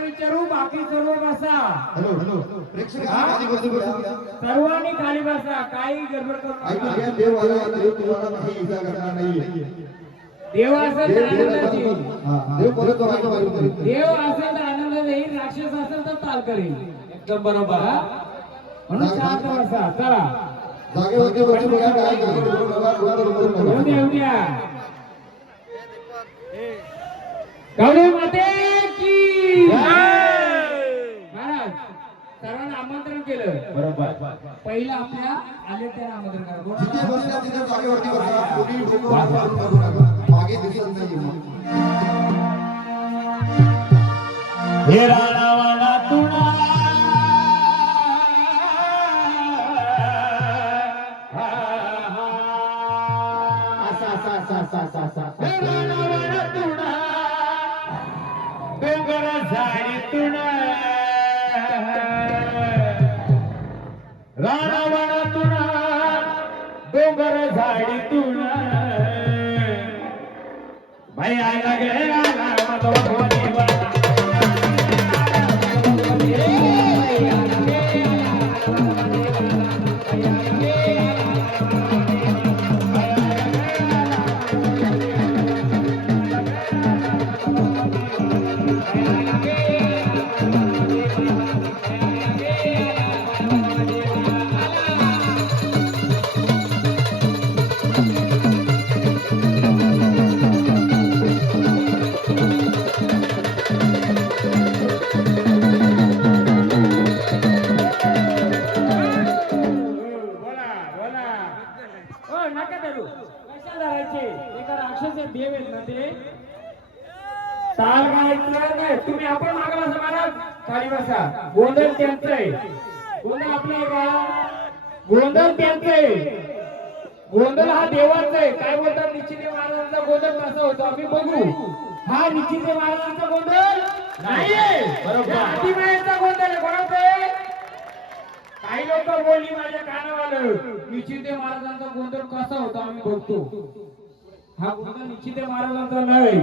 विचारू बाकी सर्व बसा. सर्वांनी खाली बसा. काही गडबड करू नका. देव असेल तर आनंदाची देव असेल तर आनंद येईल. राक्षस असेल तर ताल करेल. एकदम बरोबर. म्हणून शांत बसा. चला उद्या गौरी माते की महाराज सर्वांना आमंत्रण केलं. बरोबर. पहिला आपल्या आले त्याला आमंत्रण डोंगर झाडी तुण भाई आला गे आला ताल गायचं नाही. तुम्ही आपण मागला महाराज खाली बसा. गोंधळ त्यांचं आहे. गोंधळ आपलं का? गोंधळ त्यांचं आहे. गोंधळ हा देवाचा आहे. काय बोलतात निश्चिते महाराजांचा गोंधळ कसा होतो आम्ही बघू. हा निश्चिते महाराजांचा गोंधळ नाहीये. बरोबर. आदिमायेचा गोंधळ आहे. कोणाचा आहे? काही लोक बोलली माझ्या कानावाला निश्चिते महाराजांचा गोंधळ कसा होता आम्ही बघतो. हा गोंधळ निश्चिते महाराजांचा नाही.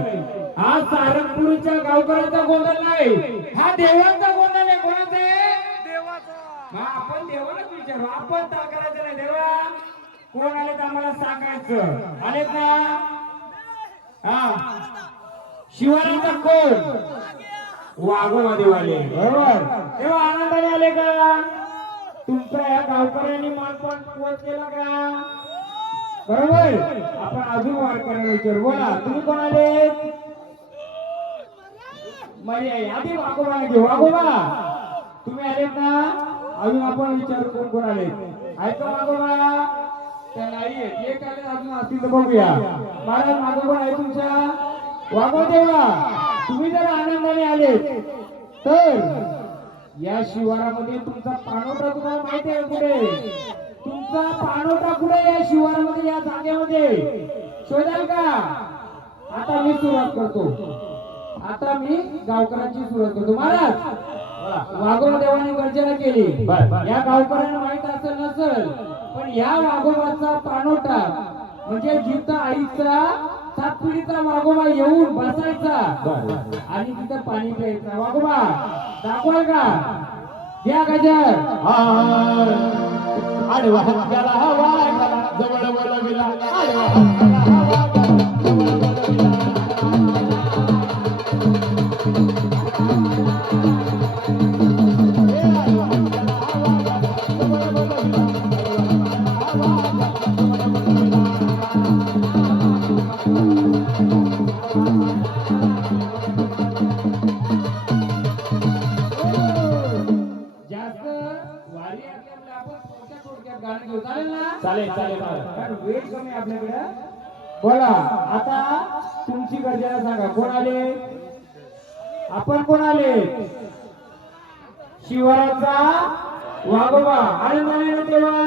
हा सारंगपूरच्या गावकऱ्यांचा गोंधळ नाही. हा देवांचा गोंधळ आहे. कोणाचा आहे? देवाचा. आपण देवालाच विचारू. आपण ताल करायचं नाही. देवा कोण आले तर आम्हाला सांगायचं. आले का? हा शिवाराचा कोण? वाघोमध्ये आले. बरोबर. तेव्हा आनंदाने आले का? तुमच्या या गावकऱ्यांनी मन पण पोच केला का? बरोबर. आपण अजून वारकऱ्यांना विचारू. बोला तुम्ही कोण आले? मरी आई आधी वाघोबा घेऊ वाघोबा तुम्ही आलेत ना अजून आपण विचारू कोण कोण आले ऐका वाघोबा त्या नाही एक आले अजून असतील तर बघूया महाराज मागं कोण आहे तुमच्या वाघोदेवा तुम्ही जर आनंदाने आले तर या शिवारामध्ये तुमचा पाणोटा तुम्हाला माहिती आहे कुठे तुमचा पाणोटा कुठे या शिवारामध्ये या जागेमध्ये शोधाल का आता मी सुरुवात करतो आता मी गावकऱ्यांची सुरुवात करतो महाराज वाघोबा देवाने गर्जना केली या गावकऱ्यांना माहित असेल नसेल पण या वाघोबाचा पाणोटा म्हणजे जिथं आईचा 7 पिढीचा वाघोबा येऊन बसायचा आणि तिथं पाणी प्यायचं वाघोबा दाखवाल का द्या गजर आडवा गेला हवा जवळ बोलविला आडवा गेला हवा जवळ चालेल चालेल कारण वेळ कमी आपल्याकडे बोला आता तुमची गर्जना सांगा कोण आले आपण कोण आले शिवाराचा वाघोबा आनंदाने तेव्हा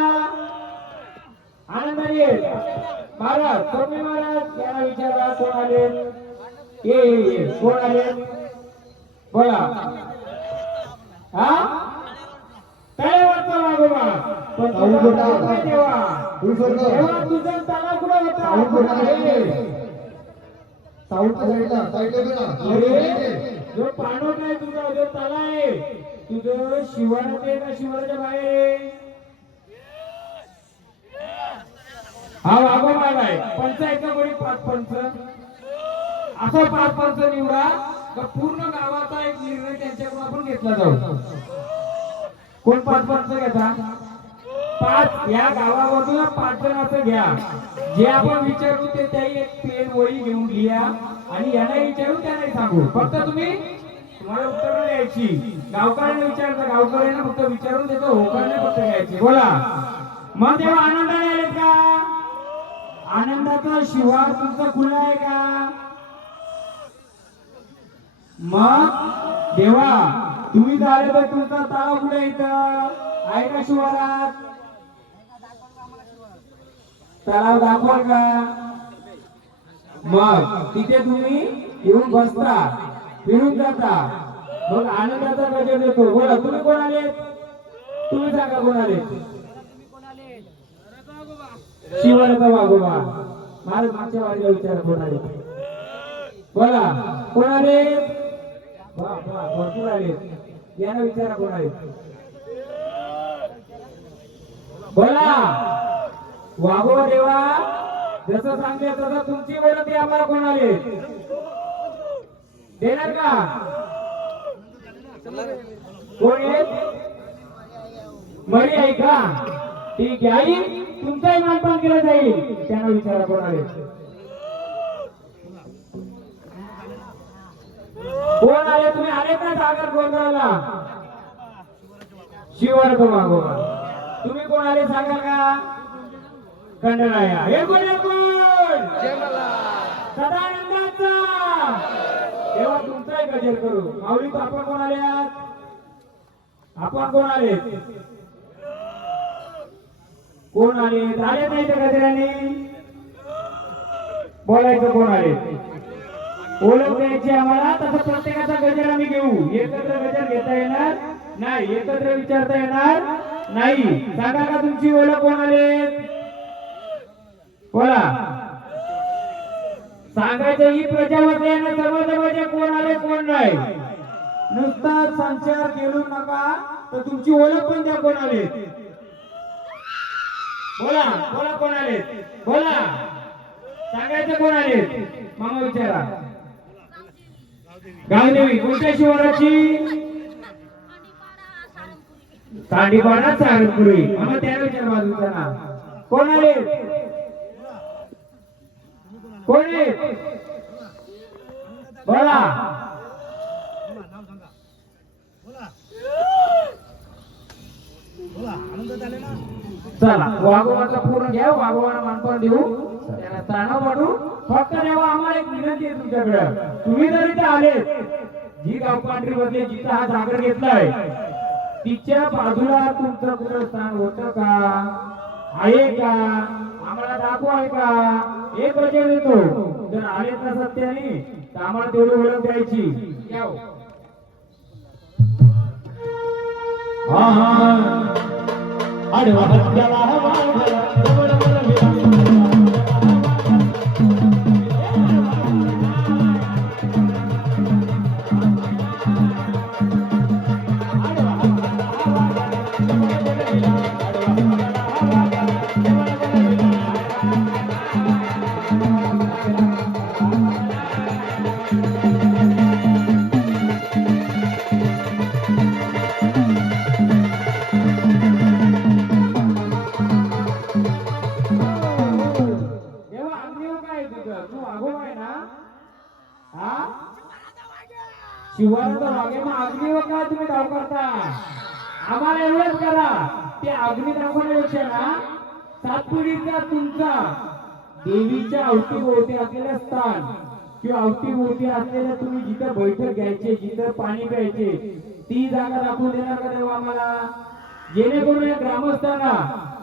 आनंदाने महाराज स्वामी महाराज यांना विचारा कोण आले ये कोण आले बोला हा काय वाटतं वाघोबा पण तेव्हा तुझं ताला कुठं जो पाणवट आहे तुझा जो ताला आहे तुझं शिवारात आहे का शिवाराच्या बाहेर आहे हा वाघोबा आहे पंचायतचा कोणी 5 पंच असं 5 पंच निवडा तर पूर्ण गावाचा एक निर्णय त्यांच्याकडून आपण घेतला जाऊ कोण 5 पंच घेता 5 या गावामधून 5 जण असं घ्या जे आपण विचारू ते त्याही एक पेन वही घेऊन लिहा आणि यांना विचारू त्यांना सांगू फक्त तुम्हाला उत्तर द्यायची गावकऱ्यांना विचारता गावकऱ्यांना फक्त विचारून त्याचं होकारने फक्त घ्यायचे बोला मग तेव्हा आनंदाने आलेत का आनंदाचा शिवार तुमचा खुला आहे का मग देवा तुम्ही झाले तर तुमचा ताळा कुठे इथं आहे का शिवारात तलाव दाखवाल का मग तिथे तुम्ही येऊन बसता फिरून जाता मग आनंदाचा गजर देतो बोला तुम्ही कोण आले तुम्ही सांगा कोण आले शिवाराचा वाघोबा महाराज मागच्या वारीला विचारा कोण आले बोला कोण आले भरपूर आले यांना विचारा कोण आले बोला वाघोबा देवा जसं सांगते तसं तुमची विनंती आम्हाला कोण आले देणार का कोण आहे मरी आहे का ठीक आहे आई तुमचाही मानपान केलं जाईल त्यांना विचारा कोण आले कोण आले तुम्ही आले का सागर गोंधळाला शिवाराचा वाघोबा तुम्ही कोण आले सांगा का खंडराया हे कोण सदानंदाचा तेव्हा तुमचाही गजर करू माऊली तो आपण कोण आले आपण कोण आले कोण आले आले नाही तर गजराने बोलायचं कोण आले ओळख द्यायची आम्हाला तसं प्रत्येकाचा गजर आम्ही घेऊ एकत्र गजर घेता येणार नाही एकत्र विचारता येणार नाही सांगा का तुमची ओळख कोण आले बोला सांगायचं ही प्रजापती यांना समजमध्ये कोण आले कोण नाही नुसता संचार केलू नका तर तुमची ओळख पण द्या कोण आले बोला बोला कोण आले बोला सांगायचं कोण आले मामा विचारा गावदेवी कोणत्या शिवाराची तांडीपाडा सारंगपुरी मामा त्या विचार बाजूचा ना कोण आले कोण बोला चला वाघोबाचा पूर्ण घ्या, वाघोबाला मानपान देऊ, त्याला ताना पाडू. फक्त देवा आम्हाला एक विनंती आहे तुमच्याकडे, तुम्ही जरी ते आले, जी गावपांढरी मध्ये जिथं हा जागर घेतलाय तिच्या बाजूला तुमचं कुठं स्थान होतं का, आहे का, आम्हाला दाखवाय का, एक वचन देतो. जर आले तर सत्याने तर आम्हाला तेवढी ओळख द्यायची. या हो. आडवा हत्याला वाघाला जवळ बोलविला. देवा अग्निव काय तुझं, तू वाघोबा आहे ना? हा शिवाला वागे मग अग्निव काय तुम्ही धाव करता? आम्हाला एवढंच करा, ते अग्नी दाखवण्यापेक्षा ना सातपुडीचा तुमचा देवीच्या अवतीभोवती असलेलं स्थान किंवा अवतीभोवती असलेलं तुम्ही जिथं बैठक घ्यायचे, जिथं पाणी प्यायचे, ती जागा दाखवून देणार का देवा आम्हाला? जेणेकरून या ग्रामस्थांना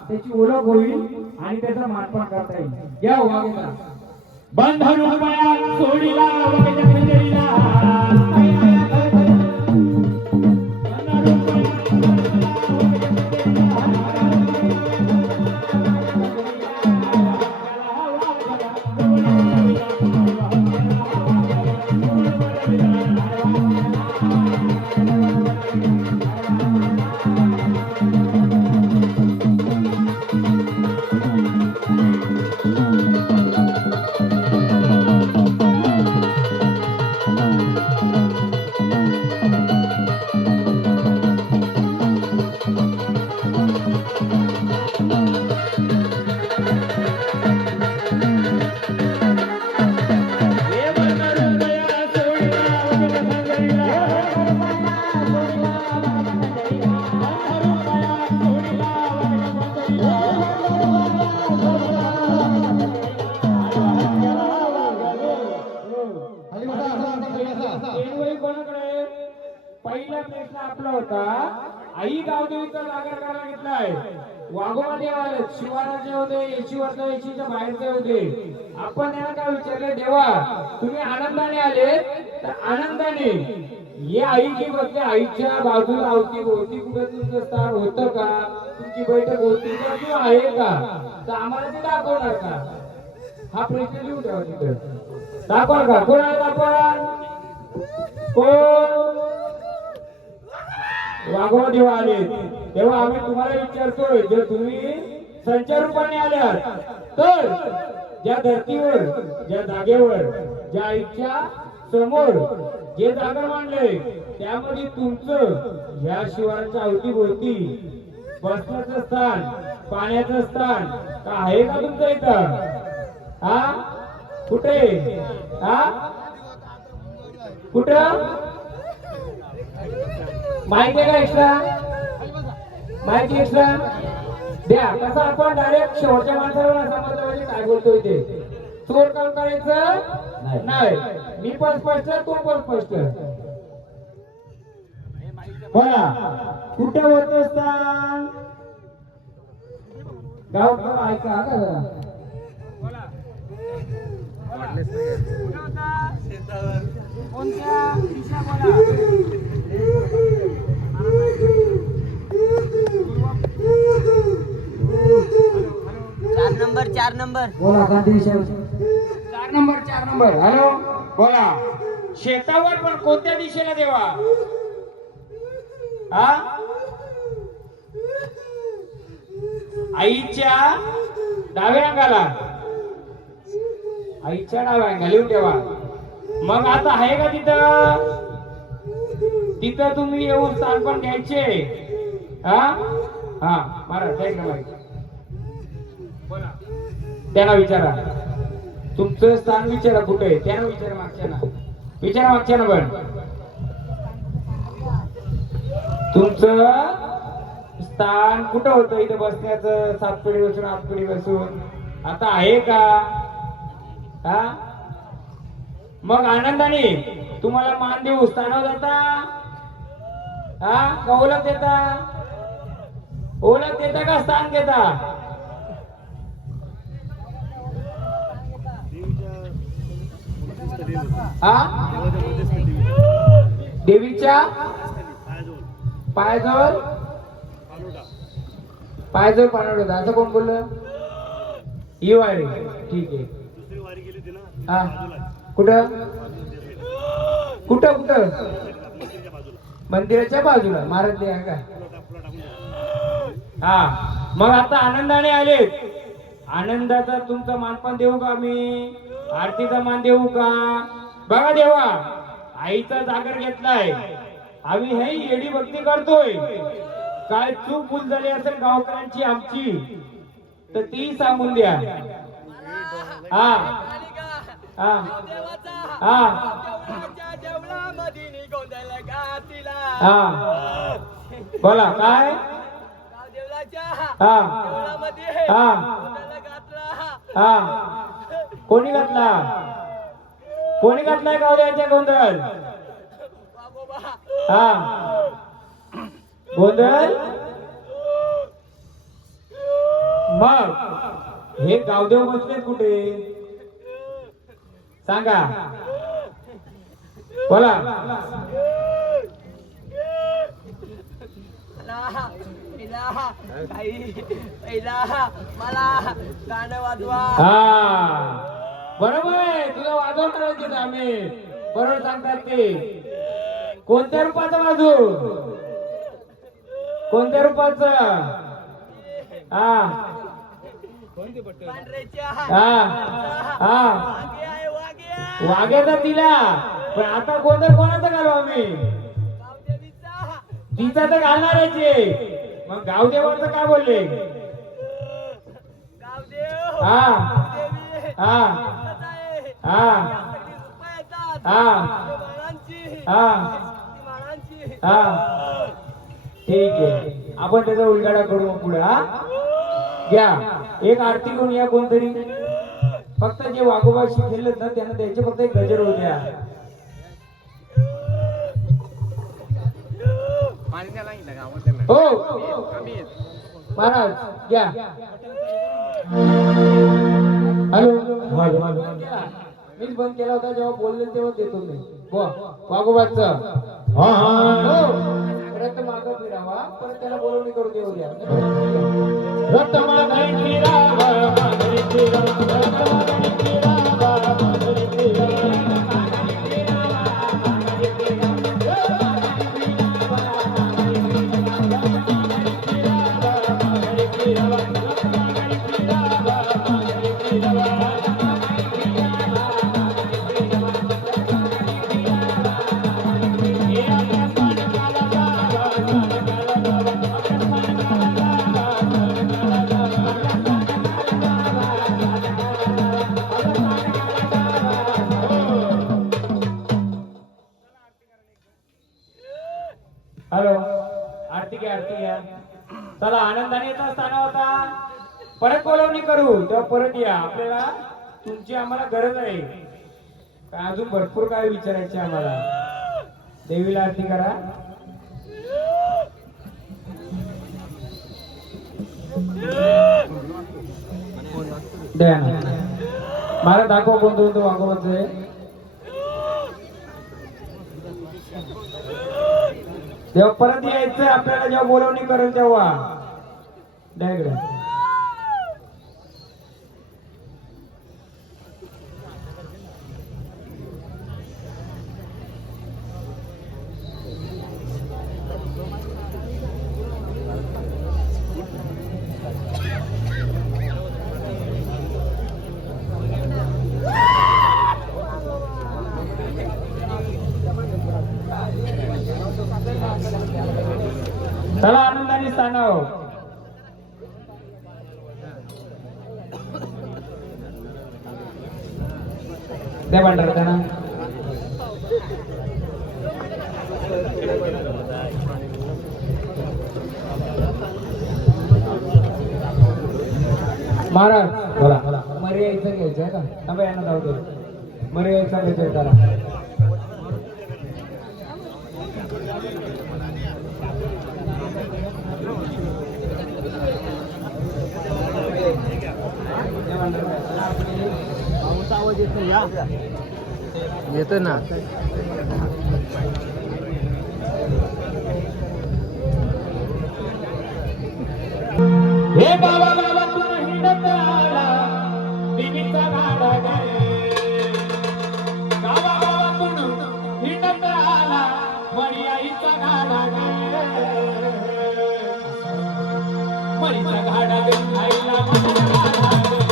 त्याची ओळख होईल आणि त्याचा मानपान करता येईल. या वाघोबा बंधन रुपया सोडीला वाघ्या खंजरीला. कोणाकडे पहिला प्रश्न आपला होता, आई गावदेवीचा जागर करायला घेतलाय, वाघोबा देवाला शिवाराचे होते, 80 वर्ष 80च्या बाहेरचे होते. आपण त्यांना काय विचारले, देवा तुम्ही आनंदाने आले तर आनंदाने ये आई जी बसते, आईच्या बाजूला अवतीभोवती कुठे तुमचं स्थान होतं का, तुमची बैठक होती का किंवा आहे का, तर आम्हाला ते दाखवणार का? हा प्रश्न लिहून ठेवा तिथे. दाखवा का, कोणाला दाखवा? कोण? वाघोबा देवा आले तेव्हा आम्ही तुम्हाला विचारतोय, जर तुम्ही संचार रूपाने आल्यात तर ज्या धर्तीवर, ज्या जागेवर, ज्या आईच्या समोर जे जागर मांडले त्यामध्ये तुमचं या शिवाराच्या अवतीभोवती बसण्याचं स्थान, पाण्याचं स्थान का आहे का तुमचं इथं? हा कुठे? हा कुठं? माहिती आहे का एक्स्ट्रा? माहिती एक्स्ट्रा द्या. कसं आपण डायरेक्ट शेवटच्या माणसाला समजलं पाहिजे काय बोलतोय ते. चोर काम करायचं नाही. मी पण स्पष्ट, तो पण स्पष्ट. बोला कुठे होत स्थान? गाव ऐका का जरा. कोणत्या दिशा बोला? 4 नंबर बोला गांधी दिशा. 4 नंबर. हॅलो बोला. शेतावर पण कोणत्या दिशेला देवा? हा आईच्या डाव्या अंगाला. आईच्या डाव्या अंगाला लिहून ठेवा. मग आता आहे का तिथं? तिथं तुम्ही येऊन स्थान पण घ्यायचे. हा हा मारा बोला. त्यांना विचारा तुमचं स्थान, विचारा कुठे आहे. त्यांना विचारा मागच्या ना, विचारा मागच्या ना. पण तुमचं स्थान कुठं होतं इथे बसण्याचं? 7 पिढी बसून 8 पिढी बसून आता आहे का? हा मग आनंदाने तुम्हाला मान देऊ स्थानावर जाता हा का ओळख देता? ओळख देता का स्थान घेता? हा देवीच्या पायजवळ पायजवळ पाणवडा असं कोण बोललं? ही वारी ठीक आहे. हा कुठं कुठं कुठं? मंदिराच्या बाजूला महाराज आहे का? हा मग आता आनंदाने आलेत. आनंदाचा तुमचा मानपान देऊ का मी? आरतीचा मान देऊ का? बघा देवा आईचा जागर घेतलाय. आम्ही हे येडी भक्ती करतोय. काय चूक भूल झाली असेल गावकऱ्यांची आमची तर ती सांगून द्या. हा हा हा हा बोला काय? हा हा हा कोणी घातला? कोणी घातलाय गावड्याच्या गोंधळ? हा गोंधळ मग हे गावदेव बसले कुठे सांगा? बोला. मला गाणं वाजवा. हा बरोबर आहे. तुला वाजवणार आम्ही. बरोबर सांगतात ते. कोणत्या रूपाचं वाजू? कोणत्या रूपाचं? हा हा हा वाघ्याचा दिला. पण आता गोंधळ कोणाचा घालू आम्ही? तिचा तर घालणारच आहे. मग गावदेवाचं काय बोलले? हा हा हा हा हा हा ठीक आहे. आपण त्याचा उलगडा करू पुढे. हा घ्या एक आरती घेऊन या कोणतरी. फक्त जे वाघोबा शिकलेत ना त्यांना द्यायचे फक्त एक गजर होऊ द्या. हो महाराज घ्या. हॅलो मीच बंद केला होता जेव्हा बोलले तेव्हा देतो मी. वाघोबाच हा हा रथ मागं फिरावा परत त्याला बोलवणी करू देऊ द्या. रथ मागणी फिरावा मागणी फिरावा रथ मागणी फिरावा मागणी फिरावा हॅलो आरती घ्या आरती घ्या. चला आनंदाने येता स्थान होता. परत बोलवणी करू तेव्हा परत या. आपल्याला तुमची आम्हाला गरज आहे. काय अजून भरपूर काय विचारायचे आम्हाला. देवीला आरती करा. द्या ना मला दाखव कोणतं कोणतं वागवायचं आहे. जेव्हा परत यायचं आपल्याला जेव्हा बोलवणी करेल तेव्हा द्या इकडे. चला आनंदाने स्थानावर. द्या भांडार त्यांना. महाराज बोला मर्यादेचं घ्यायचं आहे का थांबा यांना जाऊ दे मर्यादेचा विचार करा येतो ना हे बाबा बाबा तुला हिंडत आला देवीचा गाडा गे बाबा बाबा तुला हिंडत आला मर्याईचा गाडा गे मरीचा गाडा गे आईला मरीचा गाडा गे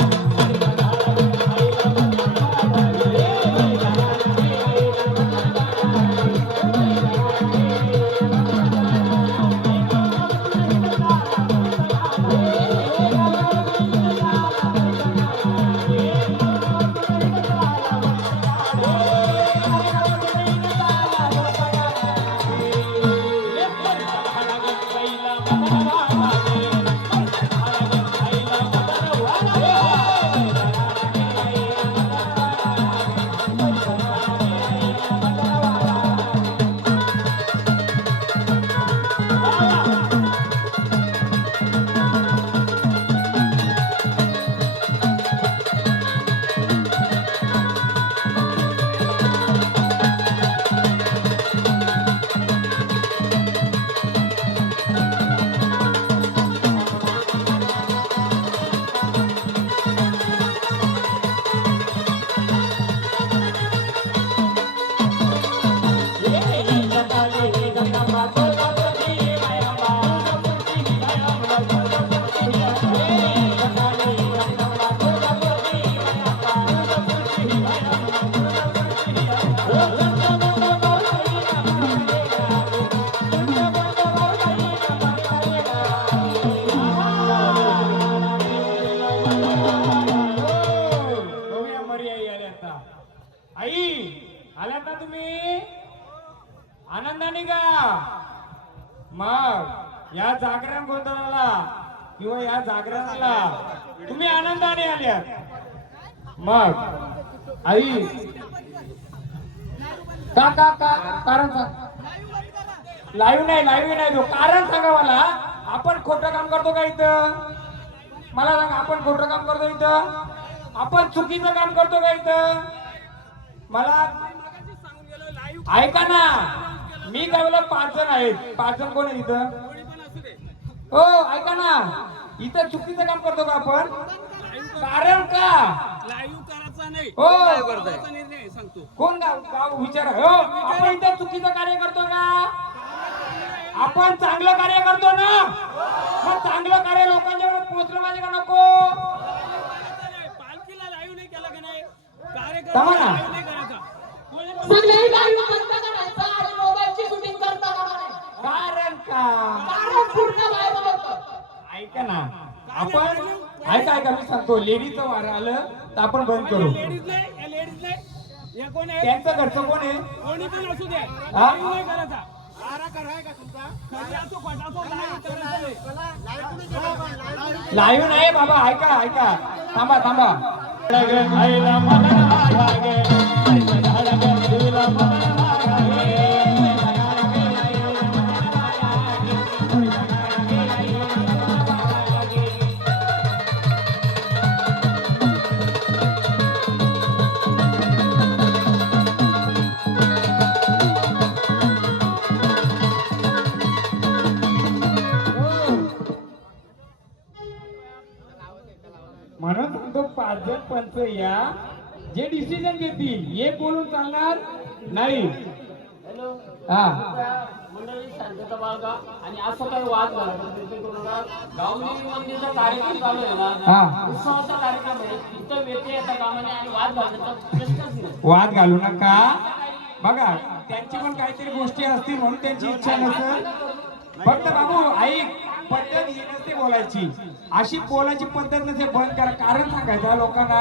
आई आलात ना तुम्ही आनंदाने का मग या जागरण गोंधळाला किंवा या जागरणाला तुम्ही आनंदाने आल्या मग आई का का का कारण सांग लाईव्ह नाही तो कारण सांगा मला आपण खोटं काम करतो का इथं मला सांगा आपण खोटं काम करतो इथं आपण चुकीचं काम करतो का इथं मला ऐका ना मी काय बोला 5 जण आहेत 5 जण कोण आहे इथं हो ऐका ना इथं चुकीचं काम करतो का आपण कारण का लाईव्ह करायचा नाही हो करायचा निर्णय सांगतो कोण गाव विचार हो आपण इथं चुकीचं कार्य करतो का आपण चांगलं कार्य करतो ना मग चांगलं कार्य लोकांच्या पोहोचलं पाहिजे का नको पालखीला लाईव्ह नाही केला का नाही थांबा कार्यक्रम ना. लाईव्ह नाही करायचा सगळे लाईव्ह करता का नाही आणि मोबाईलची शूटिंग करता का नाही कारण का कारण पूर्ण लाईव्ह होतं ऐका ना आपण ऐका मी सांगतो लेडीचं वारं आलं तर आपण बंद करू लेडीज नाही हे कोण आहे त्यांचं घरचं कोण आहे कोणी पण असू द्या हा? लाईव्ह नाही करायचा आराखडा आहे का तुमचा खरी असो खोटा असो लाईव्ह करायचा नाही. लाईव्ह नाही बाबा ऐका थांबा म्हणून सांगतो 5 जण पंच या जे डिसिजन घेतील हे बोलून चालणार नाही हा मंडळी शांतता बाळगा आणि असं काही वाद झाला गावली मंदिरचा कार्यक्रम चालू आहे ना हा उत्सवाचा कार्यक्रम आहे इथं व्यक्ती येता कामाने आणि वाद घालण्याचा प्रश्नच नाही वाद घालू नका बघा त्यांची पण काहीतरी गोष्टी असतील म्हणून त्यांची इच्छा नसेल फक्त बाबू ऐक पद्धत ही नसते बोलायची अशी बोलायची पद्धत नसते बंद करा कारण सांगायचं लोकांना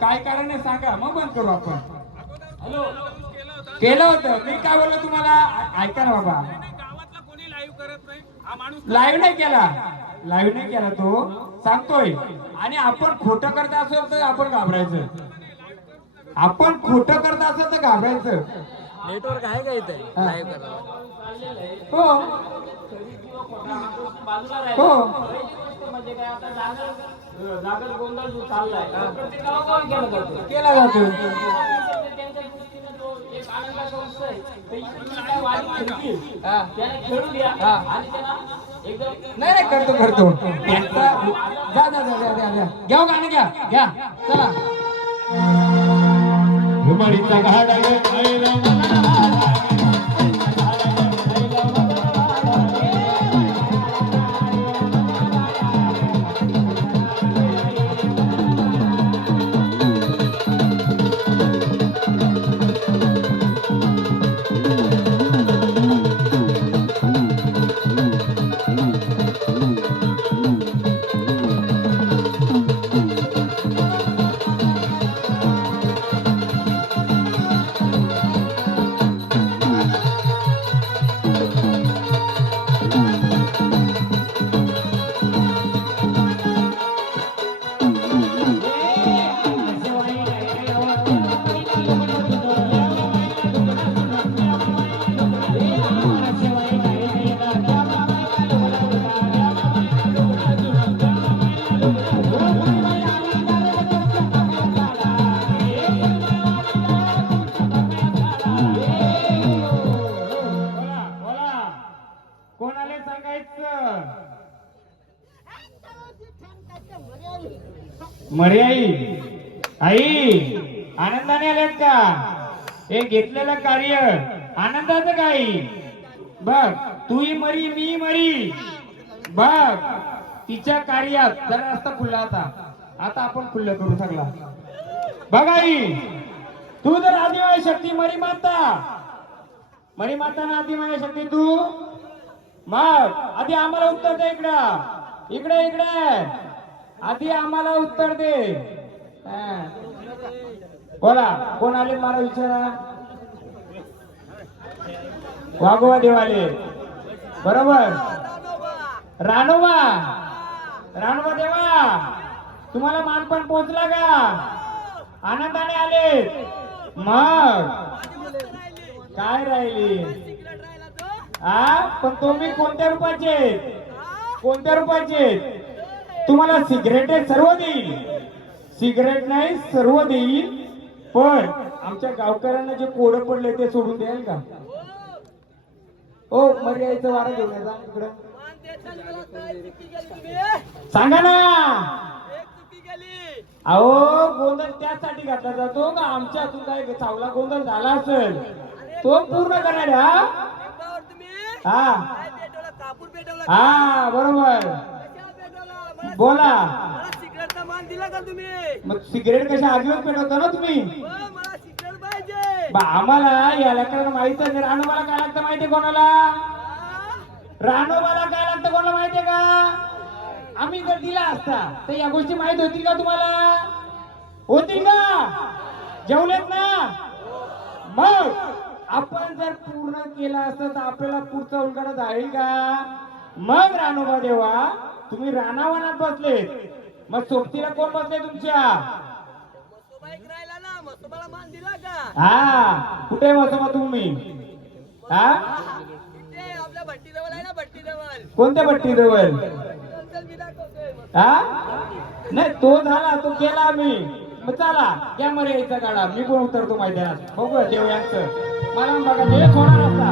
काय कारण आहे सांगा मग बंद करू आपण हॅलो केलं होतं मी काय बोललो तुम्हाला ऐका ना बाबा गावातला कोणी लाईव्ह करत नाही लाईव्ह नाही केला, लाईव्ह नाही केला तो सांगतोय. आणि आपण खोटं करत असेल तर आपण घाबरायचं, आपण खोटं करत असेल तर घाबरायचं. नेटवर्क आहे का इथे लाईव्ह करायला? हो बाजूला राहील. हो. पहिली गोष्ट म्हणजे काय, आता जागर गोंधळ जो चाललाय प्रत्येक गावागावात केला जातो. केला जातो. त्यांच्या दृष्टीने तो एक आनंदाचा उत्सव आहे. तर इकडे जी काय वारी खेळतील, त्याने खेळू द्या आणि त्यांना एकदम नाही नाही करतो करतो त्यांचा जा जा जा द्या द्या घ्या हो, गाणं घ्या घ्या चला. घुमडीचा घाट कोणाला सांगायचं? मरे आई आनंदाने आल्यात का? हे घेतलेलं कार्य आनंदाचं काही बघ. तूही मरी मी मरी बघ. तिच्या कार्यात जरा रस्ता खुल्ला होता, आता आपण खुल्ल करू सगळा. बघ आई, तू जर आदिमाय शक्ती मरी माता ना आदिमाय शक्ती तू. मग आधी आम्हाला उत्तर दे. इकडं इकडे इकडे आधी आम्हाला उत्तर दे. हा. बोला कोण आले मला विचारा. वाघोबा देवाले बरोबर. रानोबा रानोबा देवा तुम्हाला मानपण पोचला का? आनंदाने आले. मग काय राहिली हा? पण तुम्ही कोणत्या रूपाचे? कोणत्या रूपाचे? तुम्हाला सिगरेट सर्व देईल, सिगरेट नाही सर्व देईल. पण आमच्या गावकऱ्यांना जे कोड पडले ते सोडून द्याल का? ओ मर्यादेचं वारा घेऊन जा इकडं. सांगा ना. अहो गोंधळ त्यासाठी घातला जातो का आमच्या हातून काय चावला गोंधळ झाला असेल तो पूर्ण करणार. हा हा बरोबर. बोला. सिगरेटचा मान दिला का तुम्ही? मग सिगरेट कशा आगीवर पेटवता ना तुम्ही? मला सिगरेट पाहिजे. आम्हाला याला कारण माहित आहे. रानोबाला काय लागतं माहितीये कोणाला? रानोबाला काय लागतं कोणाला माहितीये का? आम्ही जर दिला असता तर या गोष्टी माहित होतील का तुम्हाला? होतील का? जेवलेत ना? मग आपण जर पूर्ण केलं असतं तर आपल्याला पुढचा उलगडा जाईल का? मग रानोबा देवा तुम्ही रानावनात बसले, मग सोबतीला कोण बसले तुमच्या? मान दिला का? हा कुठे बसवा तुम्ही? हा आपल्या भट्टी जवळ आहे ना, भट्टी जवळ. कोणत्या भट्टी जवळ? हा नाही तो झाला, तो केला आम्ही. मग चला या मर्यादेचा काढा. मी पण उतरतो मैदानात. बघू देव यांचं मला बघा हे होणार असता.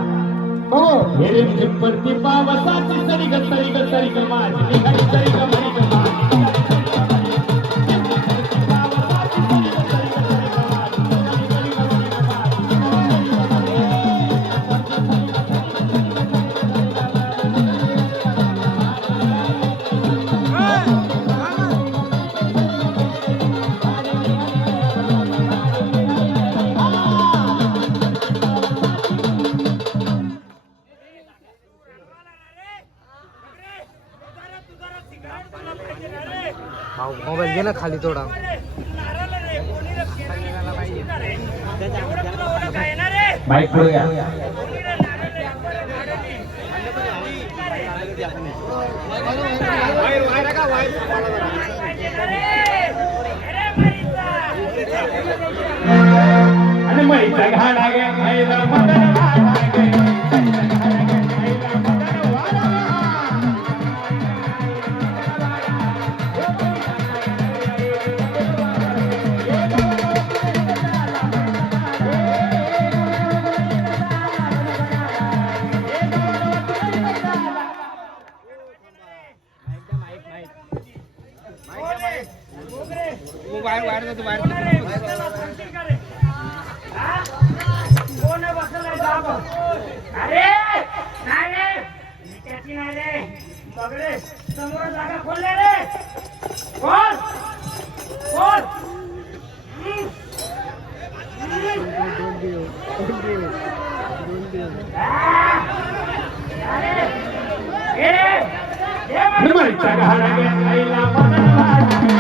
बघू हे चिपटी पावसाची सरी ग सरी ग सरी ग माझी निघाली सरी ग मरी ग माझी. मोबाईल घे ना खाली थोडा. बाईक पुढे घ्या. आणि मैचा घाडा गे मैला मदन वाढा गे मैला मदन वाढा अरे नाही रे त्याची नाही रे बघरे समोर जागा खोलले रे कोण कोण मैचा घाडा गे मैला मदन वाढा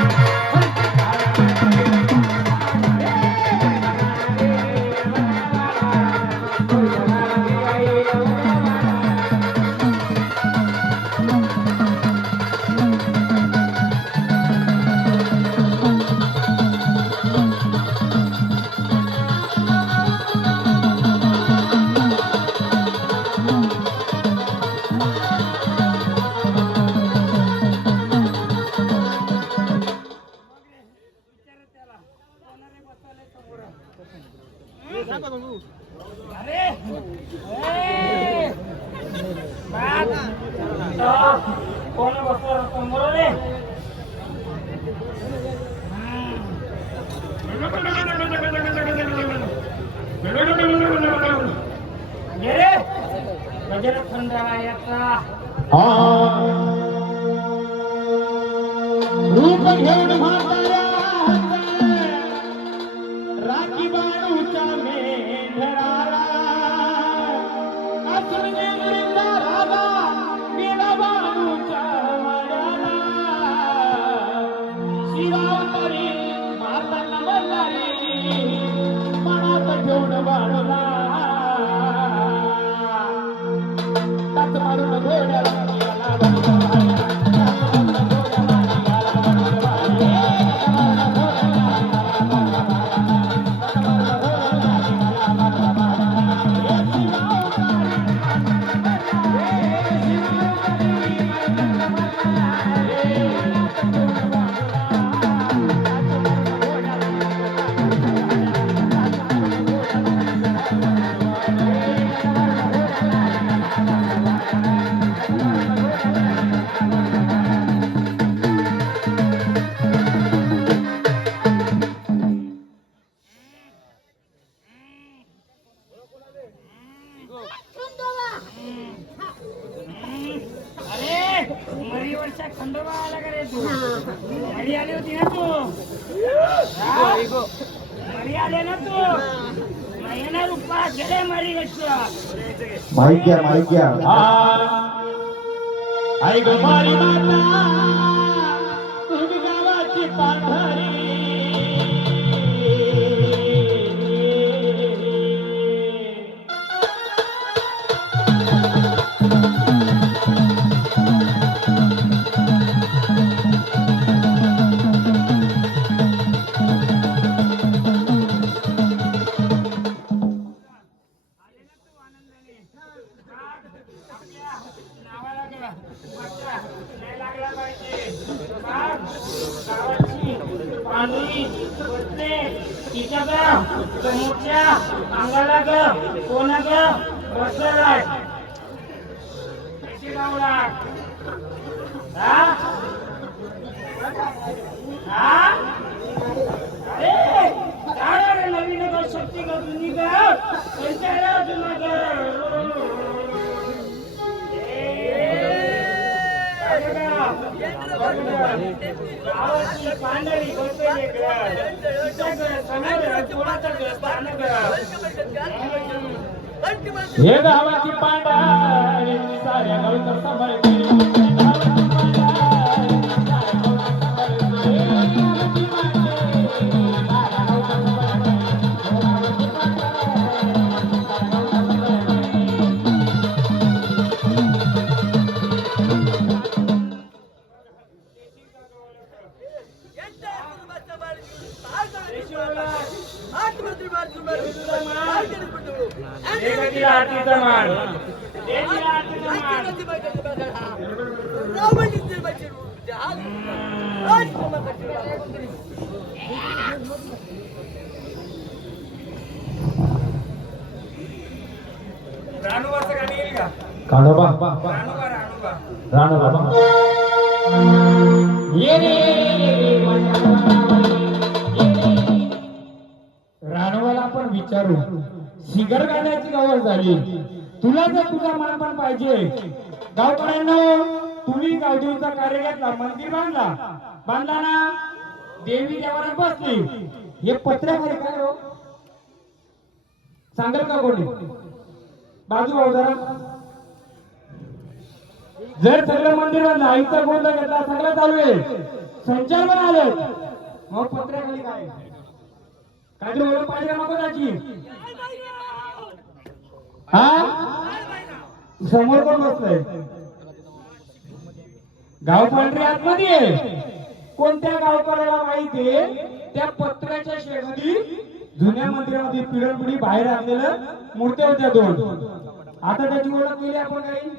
कोण बसला समोर रे रे गजर खंडाळा याचा रूप घेऊन म्हाताऱ्या राखी बाणूच्या मेंढराला असून नेमरीचा राजा मीरा बाणूच्या वाड्याला शिरावतरी माता नवलारी मनात घेऊन बाणूला ताच मारून घोड्याला मरीवरच्या खंडोबा आला का रे तू मरी आली होती ना तू मरी आले ना तू महिना रुपया गेले मरी माहिती आई गो मारी माता तुम्ही गावाची पांढरी समोरच्या अंगाला ग कोणा ग बसलाय कशी गावला अरे काय नवीन ग शक्ती ग जुनी ग त्यांच्या जुना ग पांढरी हे गावाची पांढरी साऱ्या गावचं सांभाळते रानूबाचं गाणी येईल का? काढोबा रानूबा रानूबा राणा बाबा ये रे रानूबाला आपण विचारू. शिगर गाण्याची गवळ झाली. तुला जर तुझा मानपान पाहिजे, गावकऱ्यांनो तुम्ही गावदेवीचा कार्य घेतला, मंदिर बांधला ना, देवी देवाला बसली, हे पत्र्याखाली काय हो सांगेल का कोणी? बाजू भाऊ जरा. जर सगळं मंदिर बांधलं, आईचा गोंधळ घेतला, सगळं चालू आहे, संचालन आलं, मग पत्र्याखाली काय काहीतरी ओळख पाहिजे का नको त्याची? हा समोर कोण बसलंय? गाव पांढरे आतमध्ये आहे. कोणत्या गावकऱ्याला माहितीये त्या पत्र्याच्या शेडमध्ये जुन्या मंदिरामध्ये पिढी बाहेर आणलेलं मूर्त्या होत्या 2. आता त्याची ओळख केली आपण काही.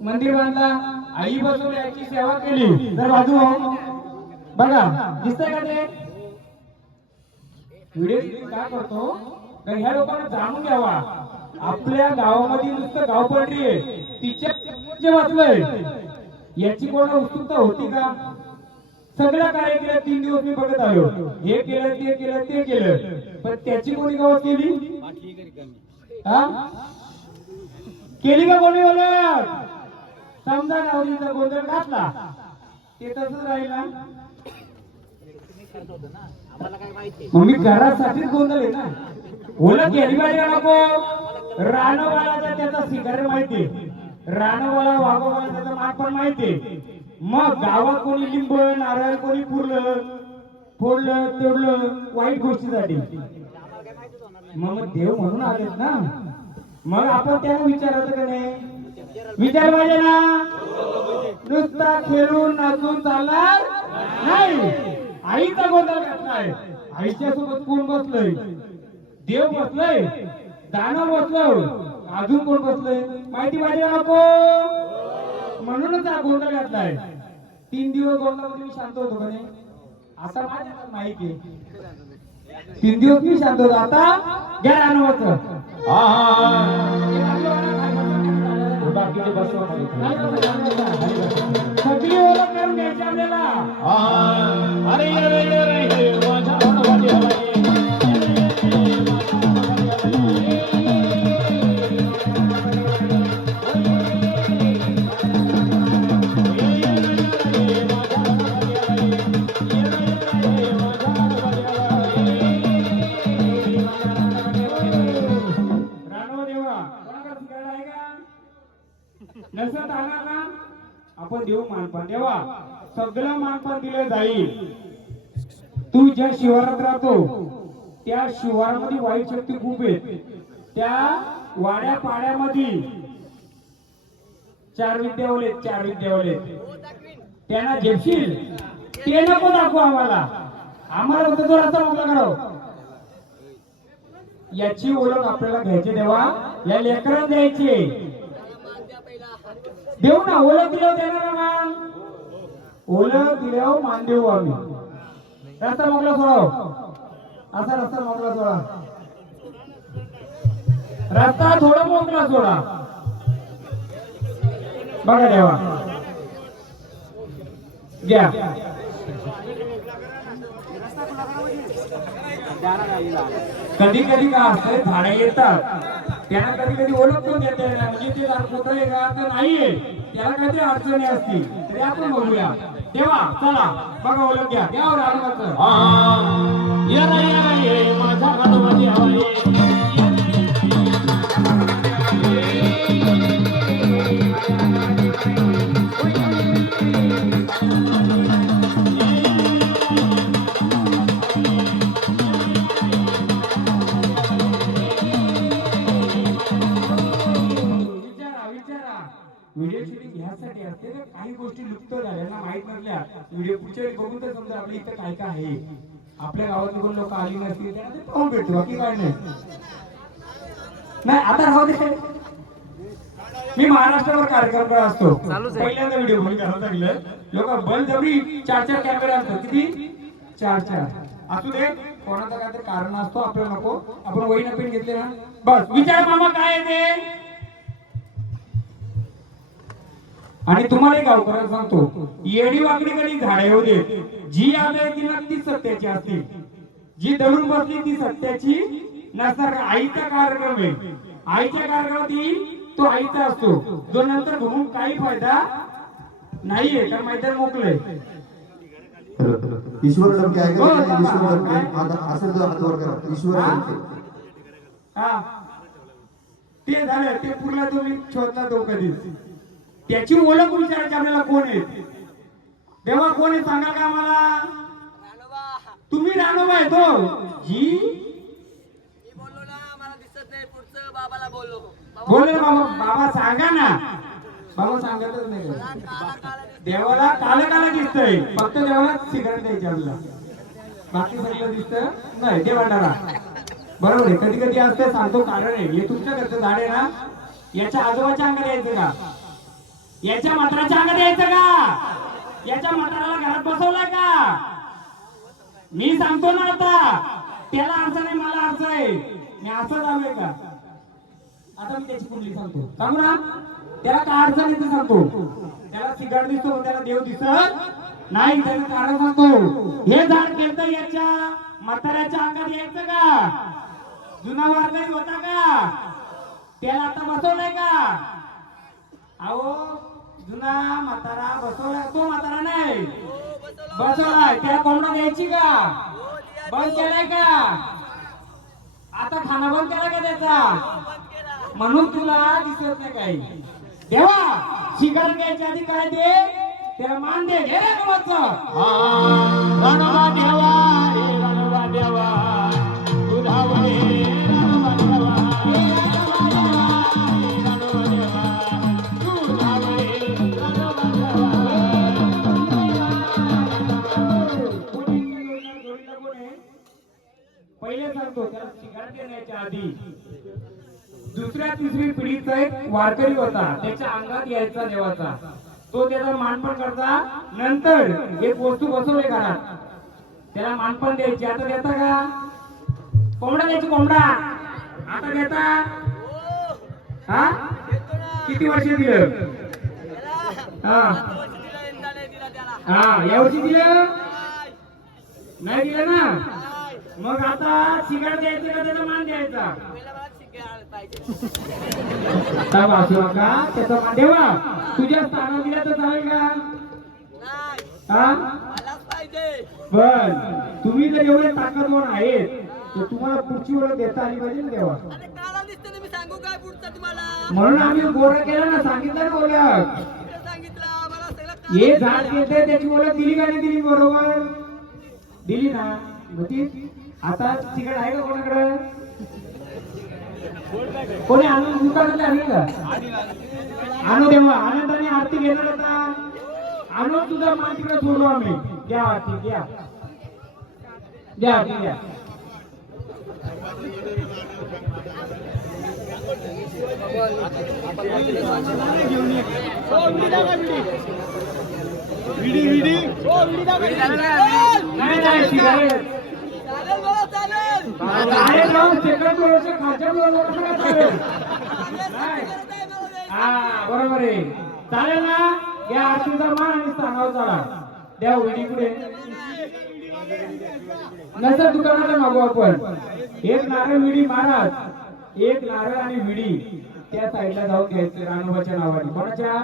मंदिर बांधला, आई बसवली, आईची सेवा केली. तर बाजू बघा दिसतंय का ते व्हिडिओ? काय करतो तर ह्या लोकांना जाणून घ्यावा, आपल्या गावामध्ये नुसतं गाव पडली आहे, तिच्या जे वाचलंय याची कोणाला उत्सुकता होती का? सगळं काय केलं 3 दिवस मी बघत आलो, हे केलं ते केलं ते केलं, पण त्याची कोणी गावात केली? हा केली का कोणी? बोलत समजा गावचा गोंधळ घातला, ते तसंच राहिला. मग मी घरासाठीच गोंधळ आहे ना. ओळख घ्यायला पाहिजे नको? रानवाला त्याचा शिकार माहिती, रानवाला वाघोवाला त्याचा माठ पण माहिती. मग गावात कोणी लिंब नारळ कोणी पुरलं फोडलं तोडलं वाईट गोष्टीसाठी, मग देव म्हणून आलेत ना. मग आपण त्याला विचारायचं का नाही? विचार पाहिजे ना. नुसता खेळून नाचून चालणार नाही. आईचा गोंधळ घातलाय, आईच्या सोबत कोण बसलंय? देव बसलंय, दानव बसलं, अजून कोण बसलंय माहिती पाहिजे नको? म्हणूनच हा गोंधळ घातलाय. 3 दिवस गोंधळामध्ये मी शांत होतो का नाही? आता माझ्या माहिती 3 दिवस मी शांत होतो. आता घ्या रानवाचं. बाकीचे बसवा सगळी ओळख करून घ्यायची आपल्याला. अरे माझ्या नसत आला ना आपण देऊ मानपान. देवा सगळं मानपान दिलं जाईल. तू ज्या शिवारात राहतो त्या शिवारामध्ये वाईट शक्ती खूप आहेत. त्या वाड्या पाड्यामध्ये 4 विद्यावले 4 विद्यावले त्यांना झेपशील ते नको दाखवू आम्हाला. आम्हाला फक्त तो रस्ता मोकळा करावं. याची ओळख आपल्याला घ्यायची. देवा या लेकरांना द्यायची. देऊ ना ओळख दिल्यावर देणार ना. ओळख दिल्यावर मान देऊ आम्ही. रस्ता मोकळा सोडाव. असा रस्ता मोकळा सोडा. रस्ता थोडा मोकळा सोडा. बघा देवा घ्या. कधी कधी का असते झाडे येतात त्यांना कधी कधी ओळख पण देता येणार. म्हणजे ते झाड कुठं आहे का तर नाहीये, त्याला कधी अडचणी असतील तरी आपण बघूया. तेव्हा चला बघा ओळख घ्या. घ्या रानवाचं. माझा गणपती हवा व्हिडिओ शूटिंग ह्यासाठी असते तर काही गोष्टी लुप्त झाल्या ना माहित नसल्या. व्हिडिओ पुढच्या वेळी बघून तर समजा आपल्या इथं काय काय आहे. आपल्या गावातली कोण लोक आली नसतील त्यांना ते पाहून भेटतो, बाकी काय नाही. नाही आता राहू दे. मी महाराष्ट्रावर कार्यक्रम करत असतो. पहिल्यांदा व्हिडिओ बंद करायला लागलं. लोक बळजबरी 4 कॅमेरे असतात. किती? 4. असू दे, कोणाचं काहीतरी कारण असतो, आपल्याला नको. आपण वही पेन घेतले ना, बस. विचार मामा काय आहे ते. आणि तुम्हाला एक गावकऱ्याला सांगतो, येडी वाकडी कधी झाडे येऊ दे, जी आदळती ना ती सत्याची असते, जी दडून बसली ती सत्याची नसणार. आईचा कार्यक्रम आहे, आईच्या कार्यक्रमात तो आईचा असतो, जो नंतर घुमून काही फायदा नाहीये, कारण मैदान मोकळे. ईश्वर डमके आहे का? ईश्वर डमके असेल तर हात वर करा. ईश्वर डमके. हा ते झालं, ते पुरला तुम्ही शोधला तो कधीच. त्याची ओळख विचारायची आपल्याला, कोण आहे तेव्हा, कोण आहे सांगा का मला. तुम्ही रानोबा आहे तो जी बोल बाबा. बाबा सांगा ना. बाबा सांगतच नाही. देवाला काला काला दिसतंय, फक्त देवाला सिगारेट द्यायची आपल्याला, बाकी सगळं दिसतं नाही. ते भांडारा बरोबर आहे. कधी कधी असतं, सांगतो कारण आहे. हे तुमच्या घरचं झाड आहे ना, याच्या आजोबाच्या अंगात यायचं का, याच्या म्हाताऱ्याच्या अंगात यायचं का, याच्या म्हाताऱ्याला घरात बसवलाय का. मी सांगतो ना, आता त्याला अर्थ नाही, मला अर्थ आहे. मी असं जाऊया का. आता मी त्याची कुंडली सांगतो, सांगू ना. त्याला काय अडचण आहे ते सांगतो. त्याला सिगारेट दिसतो, त्याला देव दिसत नाही. त्याचं कारण सांगतो. हे झाड केलं याच्या म्हाताऱ्याच्या अंगात यायचं का, जुना वारकरी होता का, त्याला आता बसवलंय का. अहो जुना म्हातारा बसवलाय, तो म्हातारा नाही बसवलाय. त्याला कोंबडा द्यायची का, बंद केलाय का, आता खाना बंद केला का त्याचा, म्हणून तुला दिसत नाही काही. देवा शिकार घ्यायच्या आधी काय दे, त्याला मान दे. घे रे गवतचं. रणवा देवा रे रणवा देवा, तुझावरे रणवा देवा, हे रणवा देवा, रणवा देवा, तुझावरे रणवा देवा. पहिले सांगतो, त्याला शिकार देण्याच्या आधी दुसऱ्या तिसरी पिढीचा एक वारकरी होता, त्याच्या अंगात यायचा देवाचा, तो त्याचा मानपण करता. नंतर एक वस्तू बसवले घरात, त्याला मानपण द्यायची. आता देता का, कोंबडा द्यायची, कोंबडा आता देता. हा किती वर्ष दिलं. हा यावर्षी दिलं नाही दिलं ना. मग आता सिगारेट द्यायची का, त्याचा मान द्यायचा. त्याचा मान देवा. तुझ्या स्थानावर दिला तर चालेल का. पण तुम्ही जर एवढे ताकदवान आहेत, तर तुम्हाला पुढची ओळख देता आली पाहिजे ना देवा. म्हणून आम्ही गोरा केला ना, सांगितलं ना ओळख. हे झाड घेते, त्याची ओळख दिली का नाही दिली, बरोबर दिली ना. मग ती आता सिगारेट आहे का कोणाकडे, कोणी आणून दुकानात आणलं का. आणू देवा. आनंदाने आरती घेणार होता, आणून तुझा मान तिकडे सोडलो आम्ही. घ्या आरती, घ्या घ्या आरती घ्या. नाही नाही सिगारेट बरोबर आहे. चालेल ना. या आरतीचा मान आणि सांगाव चला द्या. विडी पुढे नंतर दुकानाला मागू आपण. एक नारळ विडी महाराज, एक नारळ आणि विडी त्या साईडला जाऊन घ्यायचे रानोबाच्या नावाने. कोणाच्या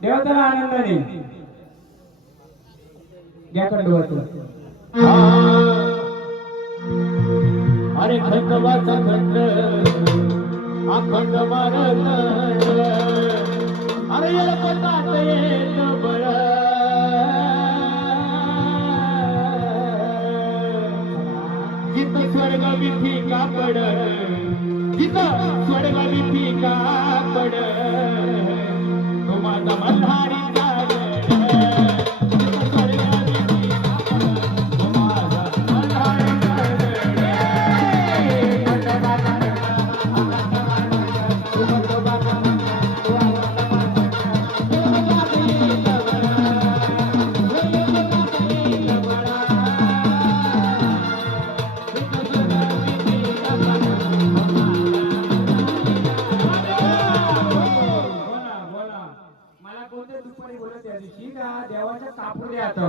देवताला आनंदाने घ्या खंडोबाचं. अरे खंडोबाचा खंड अखंड मारत, अरे याला पतात येत बळ. जिथं स्वर्ग विधी कापड, जिथं स्वर्ग विधी कापड, तो माझा मल्हारी आता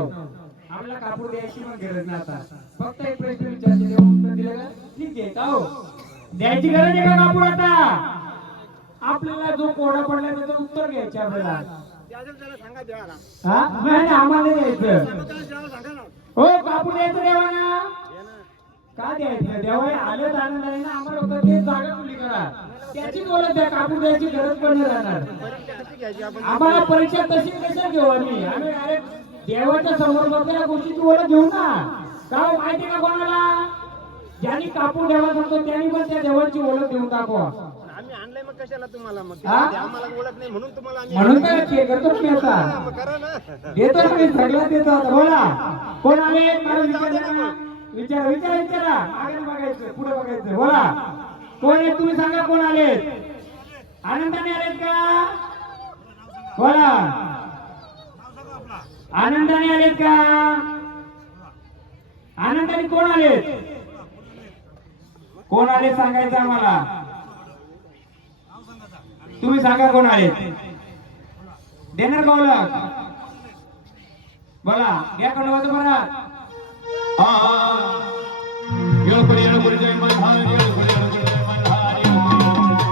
आम्हाला कापूर द्यायची पण गरज नाही आता. फक्त एक प्रश्न विचारते तेव्हा उत्तर दिलं का ठीक आहे का हो द्यायची गरज आहे का कापूर आता आपल्याला जो कोडा पडला त्याचं उत्तर घ्यायचे आपल्याला त्याला सांगा देवाला हा नाही आम्हाला द्यायचं देवाला सांगा ना हो कापूर द्यायचं देवाना का द्यायचं देवा आलं आनंद आहे ना आम्हाला होतं ते जागा खुली करा त्याची बोलत द्या कापूर द्यायची गरज पण नाही राहणार कशी घ्यायची आपण आम्हाला परीक्षा तशी कशा घेऊ आम्ही डायरेक्ट देवाच्या समोर बसलेल्या गोष्टीची ओळख घेऊ ना का हो, माहिती का कोणाला ज्यांनी कापूर देवा सांगतो त्यांनी पण त्या देवाची ओळख देऊन दाखवा आम्ही आणलंय मग कशाला तुम्हाला मग ते हा? आम्हाला ओळख नाही म्हणून तुम्हाला आम्ही म्हणून काय ते करतो मी आता मग करा ना देतो मी सगळं देतो आता बोला कोण आले मला विचारा विचारा आगे बघायचं पुढे बघायचं बोला कोण आहे तुम्ही सांगा कोण आले आनंदाने आलेत का बोला आनंदाने आलेत का आनंदाने कोण आलेत कोण आले सांगायचं आम्हाला तुम्ही सांगा कोण आले देणार का ओळख बोला घ्या कोणाचं बरं येळपडी येळपडी जय मनहार येळपडी येळपडी जय मनहार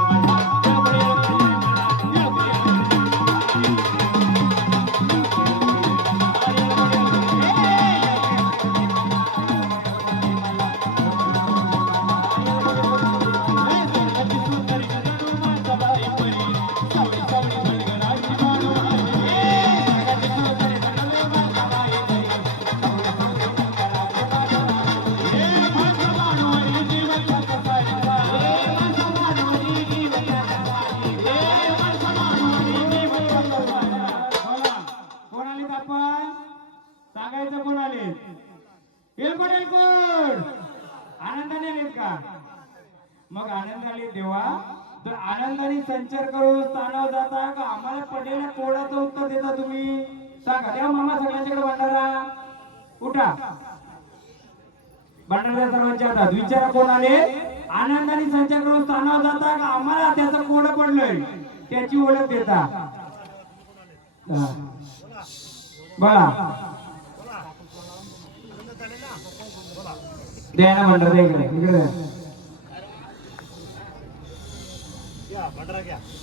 कोण आले आपण सांगायचं कोण आले कोण आनंदाने आलेत का मग आनंदाने देवा तर आनंदाने संचार करून स्थानावर जाता का आम्हाला पडलेल्या कोडाचं उत्तर देता तुम्ही सांगा देवा मामा सगळ्यांच्याकडे भंडारा उठा भंडारा सर्वांच्या हातात विचारा कोण आले आनंदाने संचार करून स्थानावर जाता का आम्हाला त्याचं कोड पडलंय त्याची ओळख देता हा. बोला द्या ना भंडारा द्या इकडे इकडे द्या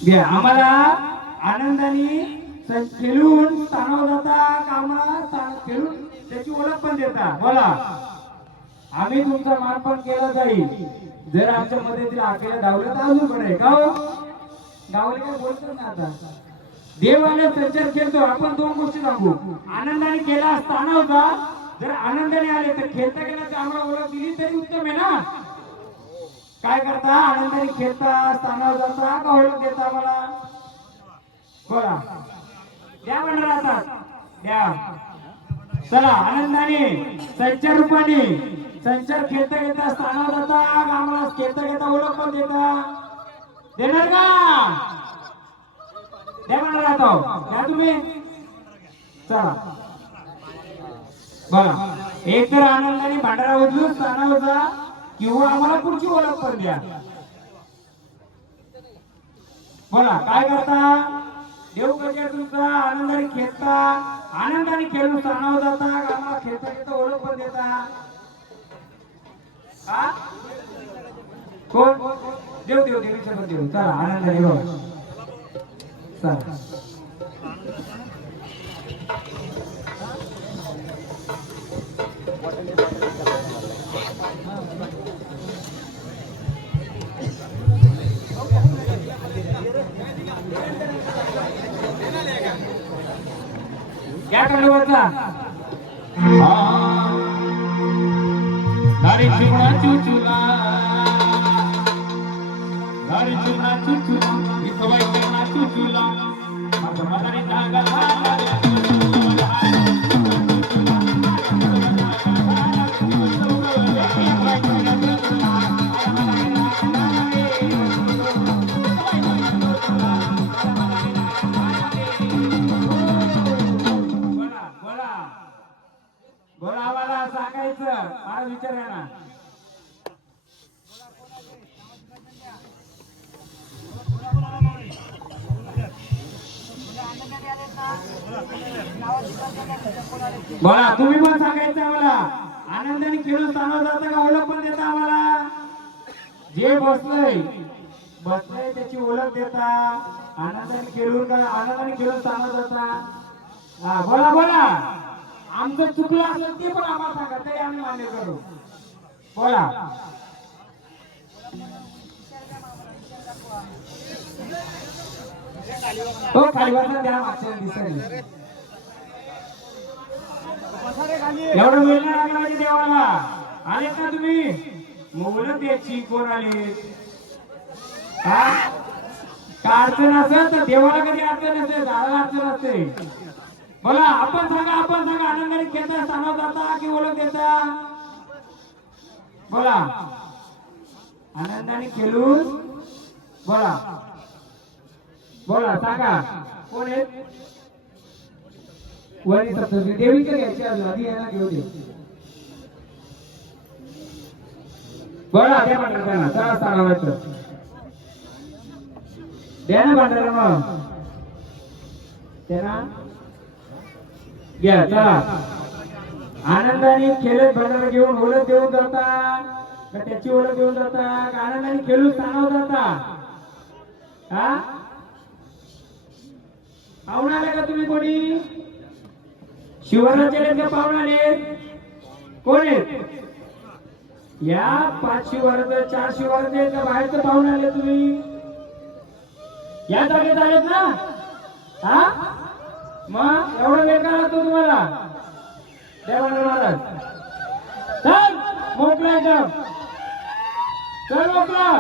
घ्या आम्हाला आनंदाने खेळून स्थानावर जाता का आम्हाला खेळून त्याची ओळख पण देता बोला आम्ही तुमचा मान पण केला जाईल जर आमच्या मदतीला आपल्याला धावलं तर अजून बरं आहे का हो गावाला काय बोलतो ना आता देवाला संचार खेळतो आपण दोन गोष्टी सांगू आनंदाने केला स्थान होता जर आनंदाने आले तर खेळता गेला तर आम्हाला ओळख दिली तरी उत्तम आहे ना काय करता आनंदाने खेळता स्थानावर जाता का ओळख देता आम्हाला बोला द्या म्हणणार आता द्या चला आनंदाने संचार रूपाने संचार खेळता घेता स्थानावर जाता का आम्हाला खेळता घेता ओळख पण देता देणार का द्या म्हणणार आता द्या तुम्ही चला बघा एक तर आनंदाने भांडारा उचलून स्थानावर जा किंवा आम्हाला पुढची ओळख पण द्या बोला काय करता देव कशा तुमचा आनंदाने खेळता आनंदाने खेळून स्थानावर जाता का आम्हाला खेळता खेळता ओळख पण देता हा कोण देव देव देवीच्या पण देव चला आनंदाने बघा चला या खंडोबाचा दारी चुना चुचुला दारी चुना चुचुला विठवाई चुना चुचुला दारी जागा बोला आम्हाला सांगायचं मला विचारा ना बोला तुम्ही पण सांगायचं आम्हाला आनंदाने खेळून चालवत जाता का ओळख पण देता आम्हाला जे बसलंय त्याची ओळख देता आनंदाने खेळून चालवत जाता हा बोला बोला आमचं चुकलं असेल ते पण आम्हाला सांगा तरी आम्ही मान्य करू बोला हो खाली बसा द्या मागच्या दिसायला एवढं वेळ नाही लागला पाहिजे देवाला आले का तुम्ही मुलं द्यायची कोण आले का अडचण असेल तर देवाला कधी अडचण नसते दादाला अडचण असते बोला आपण सांगा आनंदाने खेळता सांगत जाता की ओळख देता बोला आनंदाने खेळून बोला बोला सांगा कोण आहेत वरी सप्तशती देवीचे घ्यायचे आधी यांना घेऊ दे बोला द्या भांडारा चला सांगायचं द्या ना भांडारा मग त्यांना घ्या चला आनंदाने खेळत भांडारा घेऊन ओळख देऊन जाता का त्याची ओळख देऊन जाता का आनंदाने खेळून सांगत जाता हा पाहुणे आले का तुम्ही कोणी शिवराचे पाहुणे कोण आहेत या 5 शिवराचे 4 शिवराचे बाहेरचे पाहुणे आले तुम्ही या जागेत आलेत ना हा मग एवढा वेळ का लागतो तुम्हाला देवानंद महाराज चल मोकळा एकदम चल मोकळा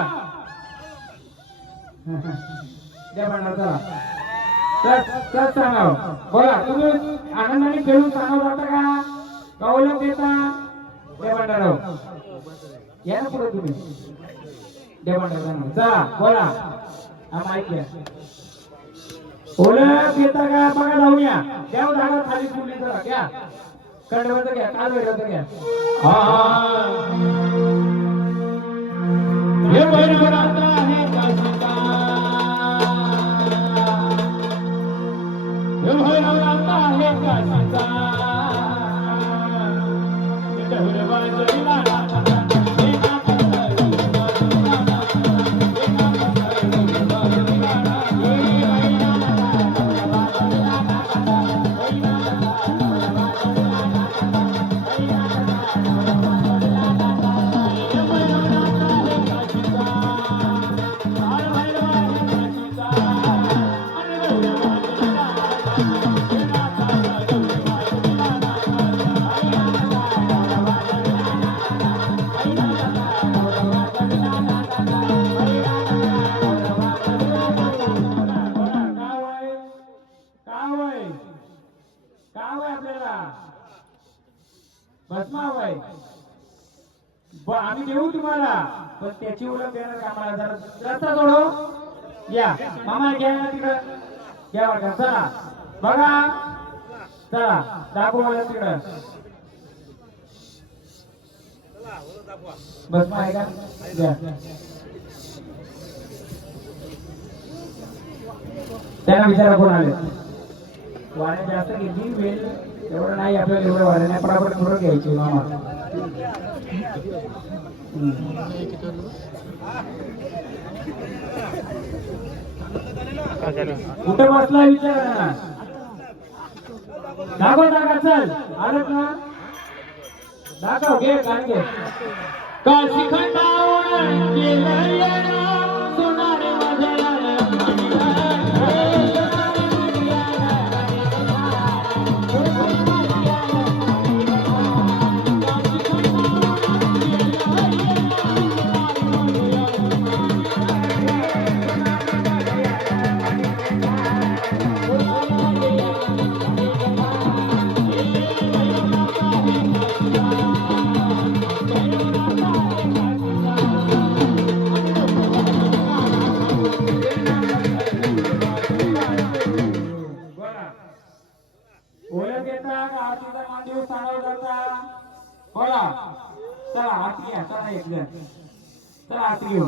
देवानंद चल सांगा बोला तुम्ही आनंदाने खेळून सांगत जाता का ओळख देता देवानंदराव या ना पुढे तुम्ही देवानंद चला बोला हा माहित घ्या ओळख देता का बघा जाऊन या देव झाला खाली पुढली जरा घ्या कडवत घ्या काल वेळवत घ्या हे भैरवनाथ आहे काशीचा हे भैरवनाथ आहे काशीचा आम्ही देऊ तुम्हाला पण त्याची ओळख देणार का आम्हाला जरा रस्ता सोडो या मामा घ्या तिकडं घ्या बघा चला बघा चला दाखवा तिकडं बस आहे का द्या त्यांना विचारा कोण आले वाऱ्या जास्त घेतली वेळ एवढं नाही आपल्याला एवढं वाऱ्या नाही पटापट थोडं घ्यायची मामा कुठे बसला विचार दाखव दाखव चल आलत ना दाखव घे कान घे काशी खंडावर गेलं सोनारे माझ्या ओळख देता आरतीचा मांडीवर सांगावं जाता बोला चला आरती घ्या चला एक जण चला आरती घेऊ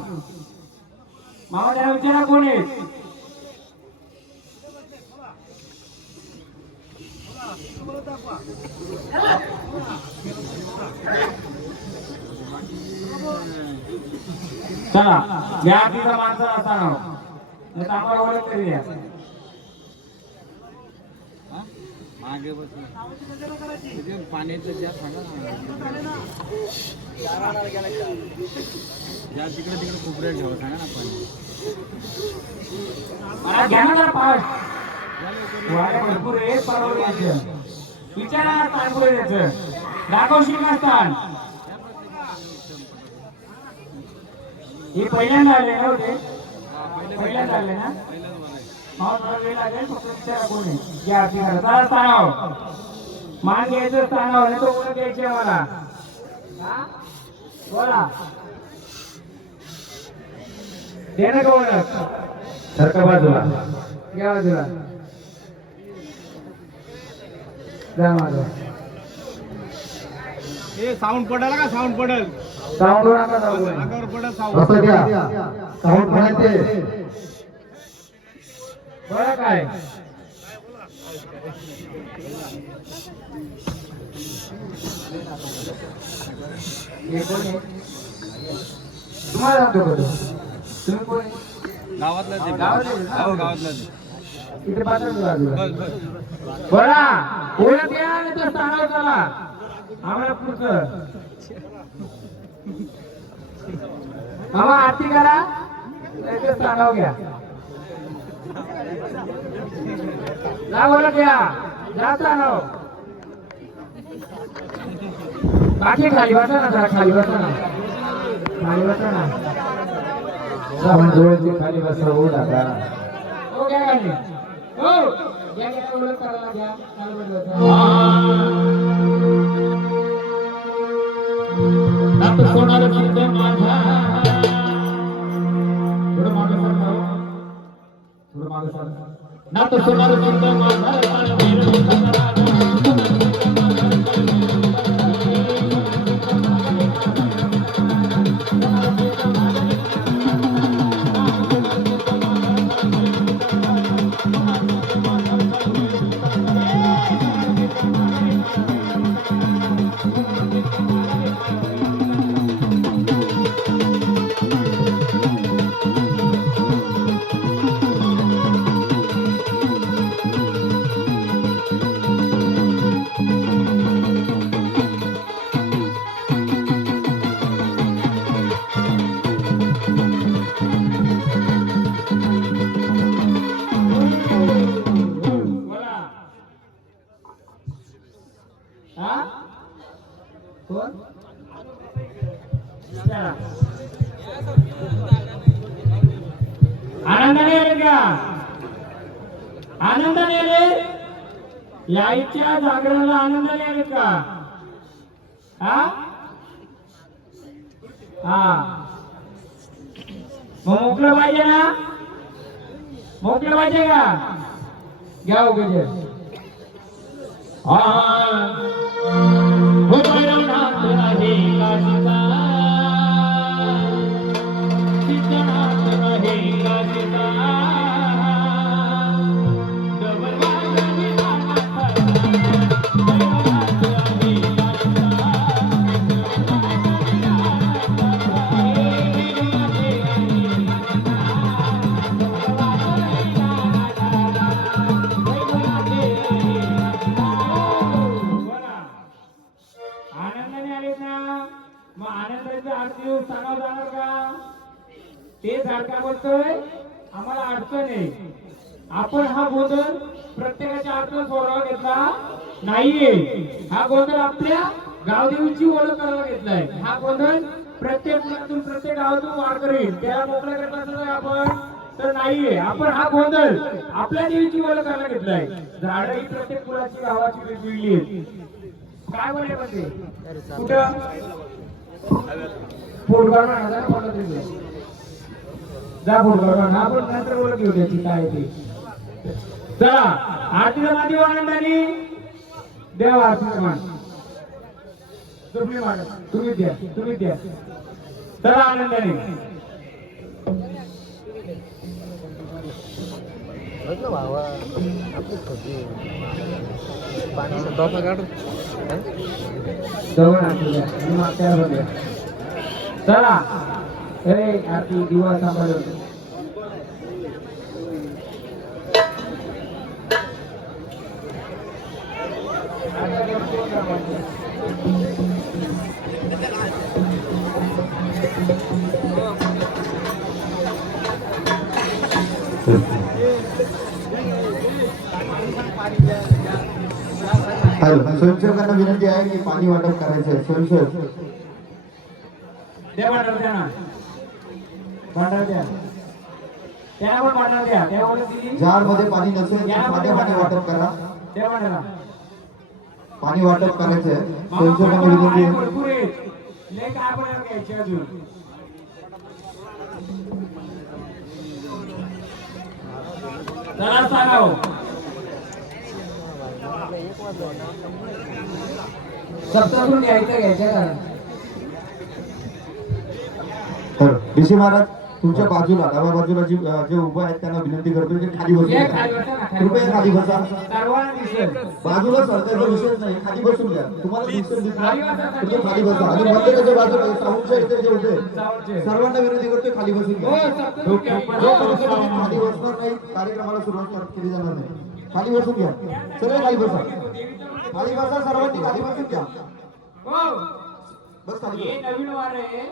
मामा त्याला विचारा कोण आहे चला या आरतीचा माणसं असताना नाही तर आम्हाला ओळख तरी द्या. पाण्याचं ज्या सांगा ज्या तिकडे तिकडे कोपऱ्या ठेवा सांगा ना पाणी मला घ्या ना जरा पास. वाऱ्या भरपूर आहे परवा घ्यायचं. विचारा स्थान पुढे द्यायचं. दाखवशील का स्थान? हे पहिल्यांदा आले ना होते? पहिल्यांदा आले ना? वेळ लागेल फक्त विचारा कोण आहे. या आरती करा. चला स्थानावर. मान घ्यायचं स्थानावर नाही तर ओळख द्यायची आहे मला. हा? बोला. दे ना का ओळख? सरका बाजूला. या बाजूला. जा माझं. ए साऊंड पडल का साऊंड पडल साऊंड नका जाऊ. अंगावर पडल साऊंड असं घ्या साऊंड म्हणायचे बरं काय? हे कोण आहे? तुम्हाला सांगतो का तो? तुम्ही कोण आहे? गावातलं ते गावातलं आहे ना? हो गावातलं ते इथे पात्रात बाजूला. बस बस बोला ओळख या नाही तर स्थानावर चला. आम्हाला पुढचं आम्हा आरती करा नाही तर स्थानावर घ्या. जा ओळख या. जा स्थानावर. बाकी खाली बसा ना जरा. खाली बसा ना. खाली बसा ना. खाली बसा. हो दादा. हो घ्या खाली. हो घ्या घ्या. ओळख करायला घ्या. खाली बसा. सोनार चित्त माझा. थोडं मागे सर. थोडं मागे सर. नात सोनार चित्त माझा. हा? कोण? आनंदाने आले का? आनंदाने आले? यायच्या जागरणाला आनंदाने आले का? हा? हा. मग मोकळं पाहिजे ना? मोकळं पाहिजे का? घ्या उगे. हो भैरवनाथ आहे काशीचा. सिद्धनाथ आहे काशीचा. आनंदाने आलेत ना? मग आनंदाचे 8 दिवस सांगावं जाणार का? ते झाड का बोलतोय? आम्हाला अडचण आहे. आपण हा गोंधळ प्रत्येकाच्या अडचण सोडावा घेतला नाहीये. हा गोंधळ आपल्या गावदेवीची ओळख करायला घेतलाय. हा गोंधळ प्रत्येक मुलातून प्रत्येक गावातून वाढ करेल. त्याला मोकळा करत असलं आपण तर नाहीये. आपण हा गोंधळ आपल्या देवीची ओळख करायला घेतलाय. झाड ही प्रत्येक मुलाची गावाची वेगवेगळी आहेत. काय म्हणे म्हणजे कुठं फोटोकार म्हणा फोटो तिथे जा. फोटोकार म्हणा. आपण नंतर ओळख घेऊ द्यायची काय ते. चला आरतीला माती आनंदाने देव. आरतीला मान तुम्ही मागा. तुम्ही द्या. तुम्ही द्या. चला आनंदाने. जवळ आणूया आणि मागच्या बघूया. चला ए आरती दिवा सांभाळून. हॅलो, स्वयंसेवकांना विनंती आहे की पाणी वाटप करायचं आहे. स्वयंसेवक द्या भांडार द्या ना. भांडार द्या. त्याला पण भांडार द्या. त्यावर दिली. जार मध्ये पाणी नसेल तर साधे पाणी वाटप करा. द्या भांडारा. पाणी वाटप करायचं आहे. मामा स्वयंसेवकांना पण विनंती आहे आहे. भरपूर आहे. लय काय पण घ्यायचे अजून. चला सांगा हो. सप्ताहून घ्यायचं का? तर ऋषी महाराज तुमच्या बाजूला डाव्या बाजूला जे उभं आहेत त्यांना विनंती करतो की खाली बसून ये घ्या. खाली बसा ना, कृपया खाली बसा. सर्वांना दिसेल. बाजूला सरकारचा विषय नाही, खाली बसून घ्या. तुम्हाला दिसेल तुम्ही खाली बसा. आणि मंदिराच्या बाजूला साऊंडच्या इथे जे उभे आहेत, जाऊचे. सर्वांना विनंती करतो खाली बसून हो, घ्या. सप्ताहून घ्यायचं. जोपर्यंत तुम्ही खाली बसणार नाही कार्यक्रमाला सुरुवात केली जाणार नाही. खाली बसून घ्या. सगळे खाली बसा. खाली बसा, सर्वांनी खाली बसून घ्या. हो. बस खाली हे बसा. नवीन वार आहे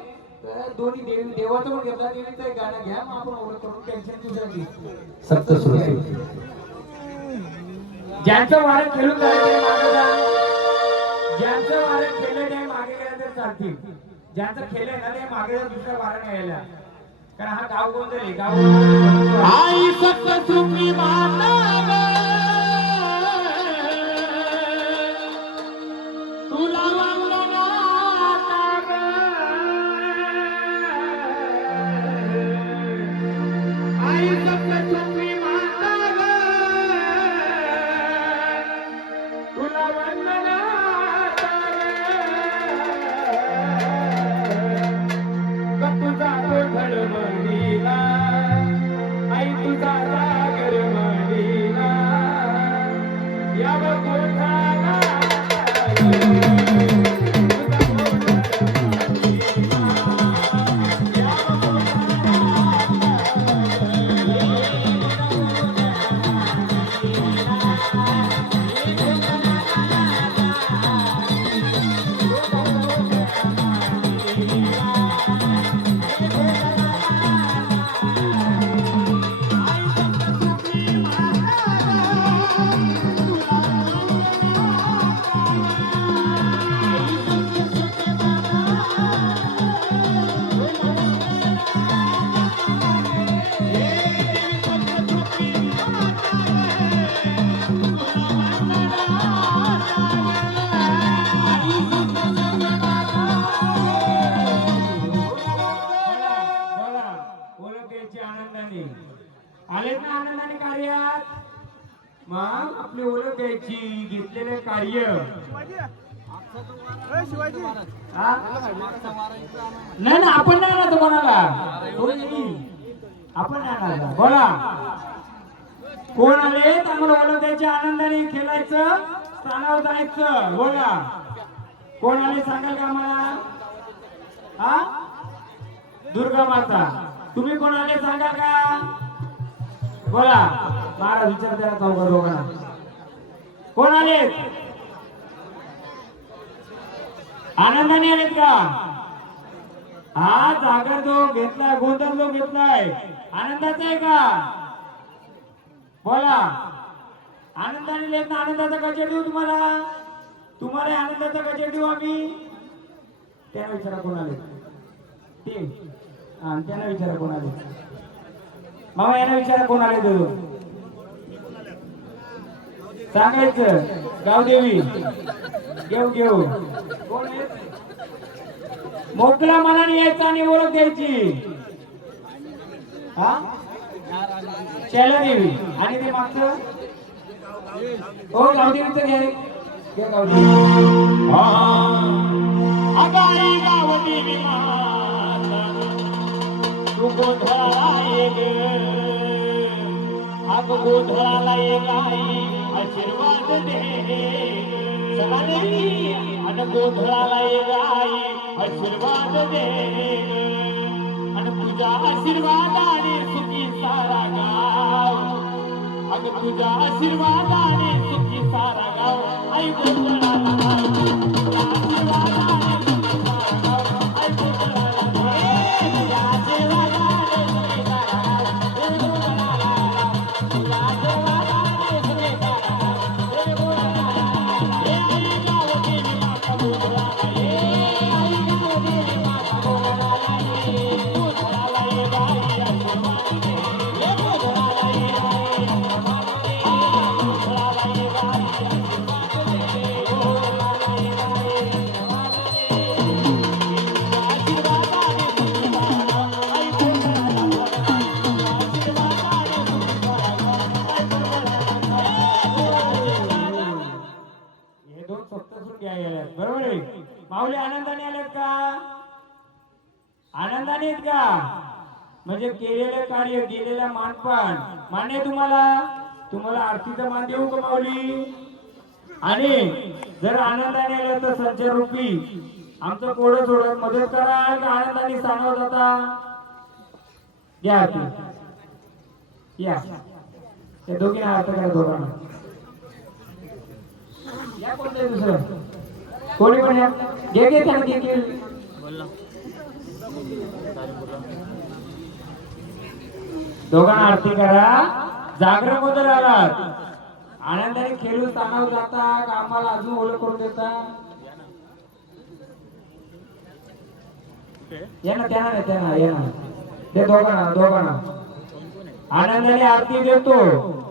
तर दोन्ही देवाचं पण घेतला देवीचं एक गाणं घ्या मग आपण ओळख करून टेन्शन तुझ्यासाठी ज्यांचं वार खेळून जायचं मागे जा. ज्यांचं वार खेळलं नाही मागे गेलं तर चालतील. ज्यांचं खेळलंय ना ते मागे जा, दुसऱ्या वारा नाही यायला. कारण हा गाव गोंधळ आहे. गाव आई सप्त सुखी माता तुला वंदना आई सप्त सुखी माता तुला वंदना तुझा तो घडमळीला आई तुझा जागर मळीला याव गोठाला बोला ओळख द्यायची आनंदाने. आलेत ना आनंदाने कार्यात. मग आपली ओळख द्यायची घेतलेले कार्य. हा? नाही ना आपण नाही ना तुम्हाला आपण नाही आला. बोला कोण आले आम्हाला ओळख द्यायची आनंदाने खेळायचं स्थानावर जायचं. बोला कोण आले सांगाल का आम्हाला? हा दुर्गा माता. तुम्ही कोण आले सांगा का? बोला महाराज विचार द्या चौघा दोघांना. कोण आले? आनंदाने आलेत का? हा जागर जो घेतलाय गोंधळ जो घेतलाय आनंदाचा आहे का? बोला आनंदाने येत ना. आनंदाचा गजेट देऊ तुम्हाला. तुम्हाला आनंदाचा गजेट देऊ आम्ही. त्याला विचारा कोण आले ते. आणि त्यांना विचारा कोण आले. मामा यांना विचारा कोण आले तो सांगायचं. गावदेवी घेऊ घेऊ. कोण आहेत? मोकळ्या मनाने यायचं आणि ओळख द्यायची. हा देवी आणि ते मागचं हो गावदेवीचं घ्या. घ्या गावदेवी. अगाई गावदेवी माता तू गोंधळाला ये ग. अग गोधळाला ये गाई आशीर्वाद दे सगळ्यांनी अन गोधळाला ये गाई आशीर्वाद दे अन तुझ्या आशीर्वादाने सुखी सारा गाव अग तुझ्या आशीर्वादाने सुखी सारा गाव आई गोधळाला तुझ्या आशीर्वादाने सुखी सारा गाव आई गोधळाला तुझ्या आशीर्वादाने सुखी सारा गाव आई गोधळाला तुझ्या आशीर्वादाने सुखी सारा गाव आई गोधळाला आई गाव देवी माता गोधळाला आई गाव देवी माता गोधळाला गोधळाला ये गाई आशीर्वाद दे गोधळाला ये गाई आशीर्वाद दे गोधळाला ये गाई आशीर्वाद दे गोधळाला ये गाई आशीर्वाद दे आशीर्वादाने सुखी सारा गाव आई गोधळाला आशीर्वादाने सुखी सारा गाव आई गोधळाला हे दोन सप्तसूर घ्यायला आल्यात. बरोबर आहे. माऊली आनंदाने आल्यात का? आनंदाने आहेत का? म्हणजे केलेलं कार्य केलेला मानपान मान्य आहे तुम्हाला? तुम्हाला आरतीचा मान देऊ का माऊली? आणि जर आनंदाने आलं तर संचार रूपी आमचं कोडं सोडत मदत करा का आनंदाने सांगावं जाता? घ्या आरती. या ते दोघींना अर्थ करा दोघांना. या कोणतं दुसरं कोणी पण या घे घे त्याला घे घे दोघांना आरती करा. जागरण बद्दल आलात आनंदाने खेळून ताणाव जाता का आम्हाला अजून ओळख करून देता? या ना त्यांना नाही त्यांना या ना ते दोघांना आनंदाने आरती देतो.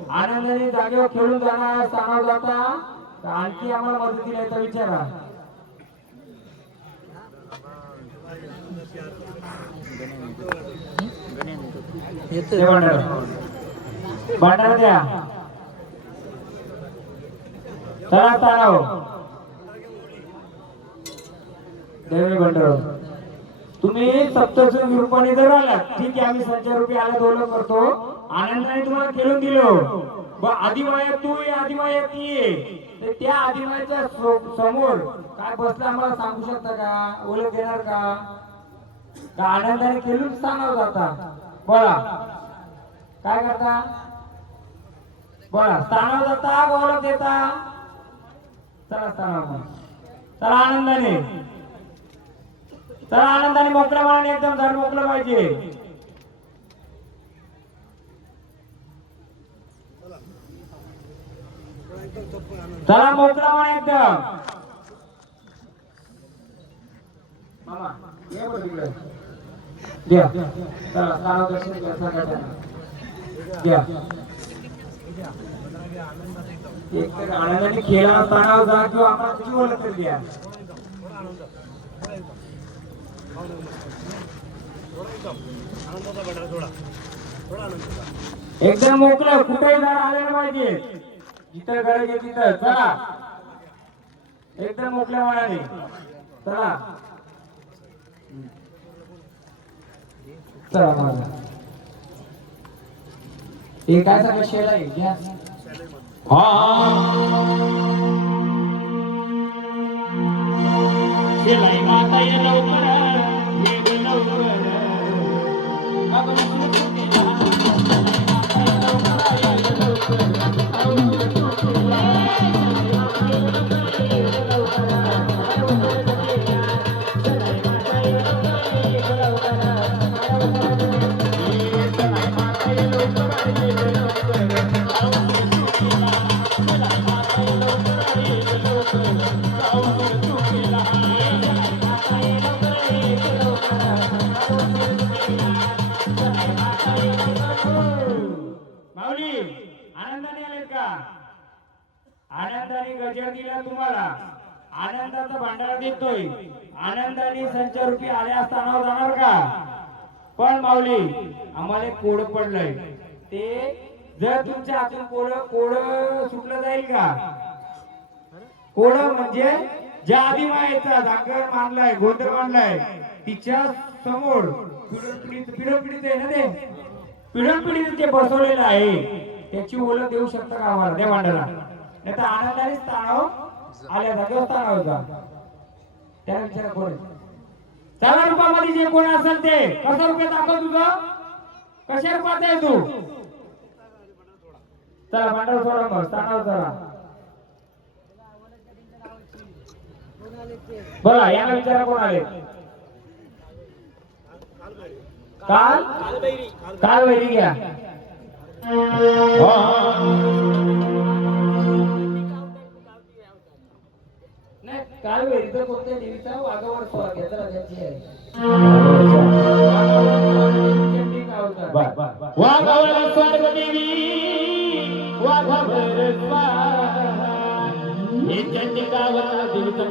आनंदाने जागेवर खेळून जाणार ताणाव जाता का आणखी आम्हाला मदतीला येतं विचारा. भांडारा द्या चला ताराव देवी भंडारा. तुम्ही सप्तसूर रूपाने जर आलात ठीक आहे आम्ही संचार रूपी आला दोन करतो. आनंदाने तुम्हाला खेळून दिलो आदिमाया तू ये आदिमाया ती ये तर त्या आदिमायाच्या समोर काय बसलं आम्हाला सांगू शकता का? ओळख देणार का? का आनंदाने खेळून सांगावं जाता? बोला काय करता? बोला सांगावं जाता ओळख देता? चला सांगा चला आनंदाने चला आनंदाने मोकळ्या मनाने एकदम झाड मोकळं पाहिजे. चला मोकळा मन एकदम. मामा ये बरं तिकडे द्या. चला चला दर्शन घ्या सांगा द्या. एक तर आनंदाने खेळा तणाव जा किंवा आम्हाला तुझी ओळख तरी द्या. एकदम मोकळं कुठेही झाड आलेलं पाहिजे. जिथं गरज आहे तिथं चला एकदम मोकळ्या मनाने चला चला माझा हे काय सगळं शेळा आहे घ्या. शिलाई माता ये लवकर ये ग लवकर अगं सुटकेला शिलाई माता ये लवकर ये ग लवकर अगं सुटकेला शिलाई माता ये लवकर ये ग लवकर अगं सुटकेला शिलाई माता ये लवकर ये ग लवकर अगं शिलाई माता ये लवकर ये ग लवकर अगं सुटकेला शिलाई माता ये लवकर ये ग लवकर अगं सुटकेला माऊली आनंदाने आलेत का? आनंदाने गजर दिला तुम्हाला आनंदाचा भांडारा देतोय. आनंदाने संचारूपी आले असताना जाणार का? पण माऊली आम्हाला एक कोड पडलंय ते जर तुमच्या हातून कोड सुटलं जाईल का? कोड म्हणजे ज्या आदिमायेचा जागर मानलाय गोंधळ मानलाय तिच्या समोर पिढोपिढीत आहे ना ते पिढोपिढीत ते बसवलेलं आहे त्याची ओळख देऊ शकता का आम्हाला त्या भांडाला? नाही तर आनंदाने ताणाव आल्या जागेवर ताणाव होता. त्याला विचारा कोण आहे? चला रूपामध्ये जे कोण असेल ते कसं रुपये दाखव तुझं, कशा रूपात आहे तू? चला भांडार सोडा मग ताणाव चला. बोला याला विचारा कोण आले? काल वैरी घ्या. नाही काल वैरीचं कोणत्या देवीचा वाघावर सोळा घेतला त्याची आहे. वाघावर स्वर्ग देवी वाघावर स्वाहा हे चंडिका देवीचा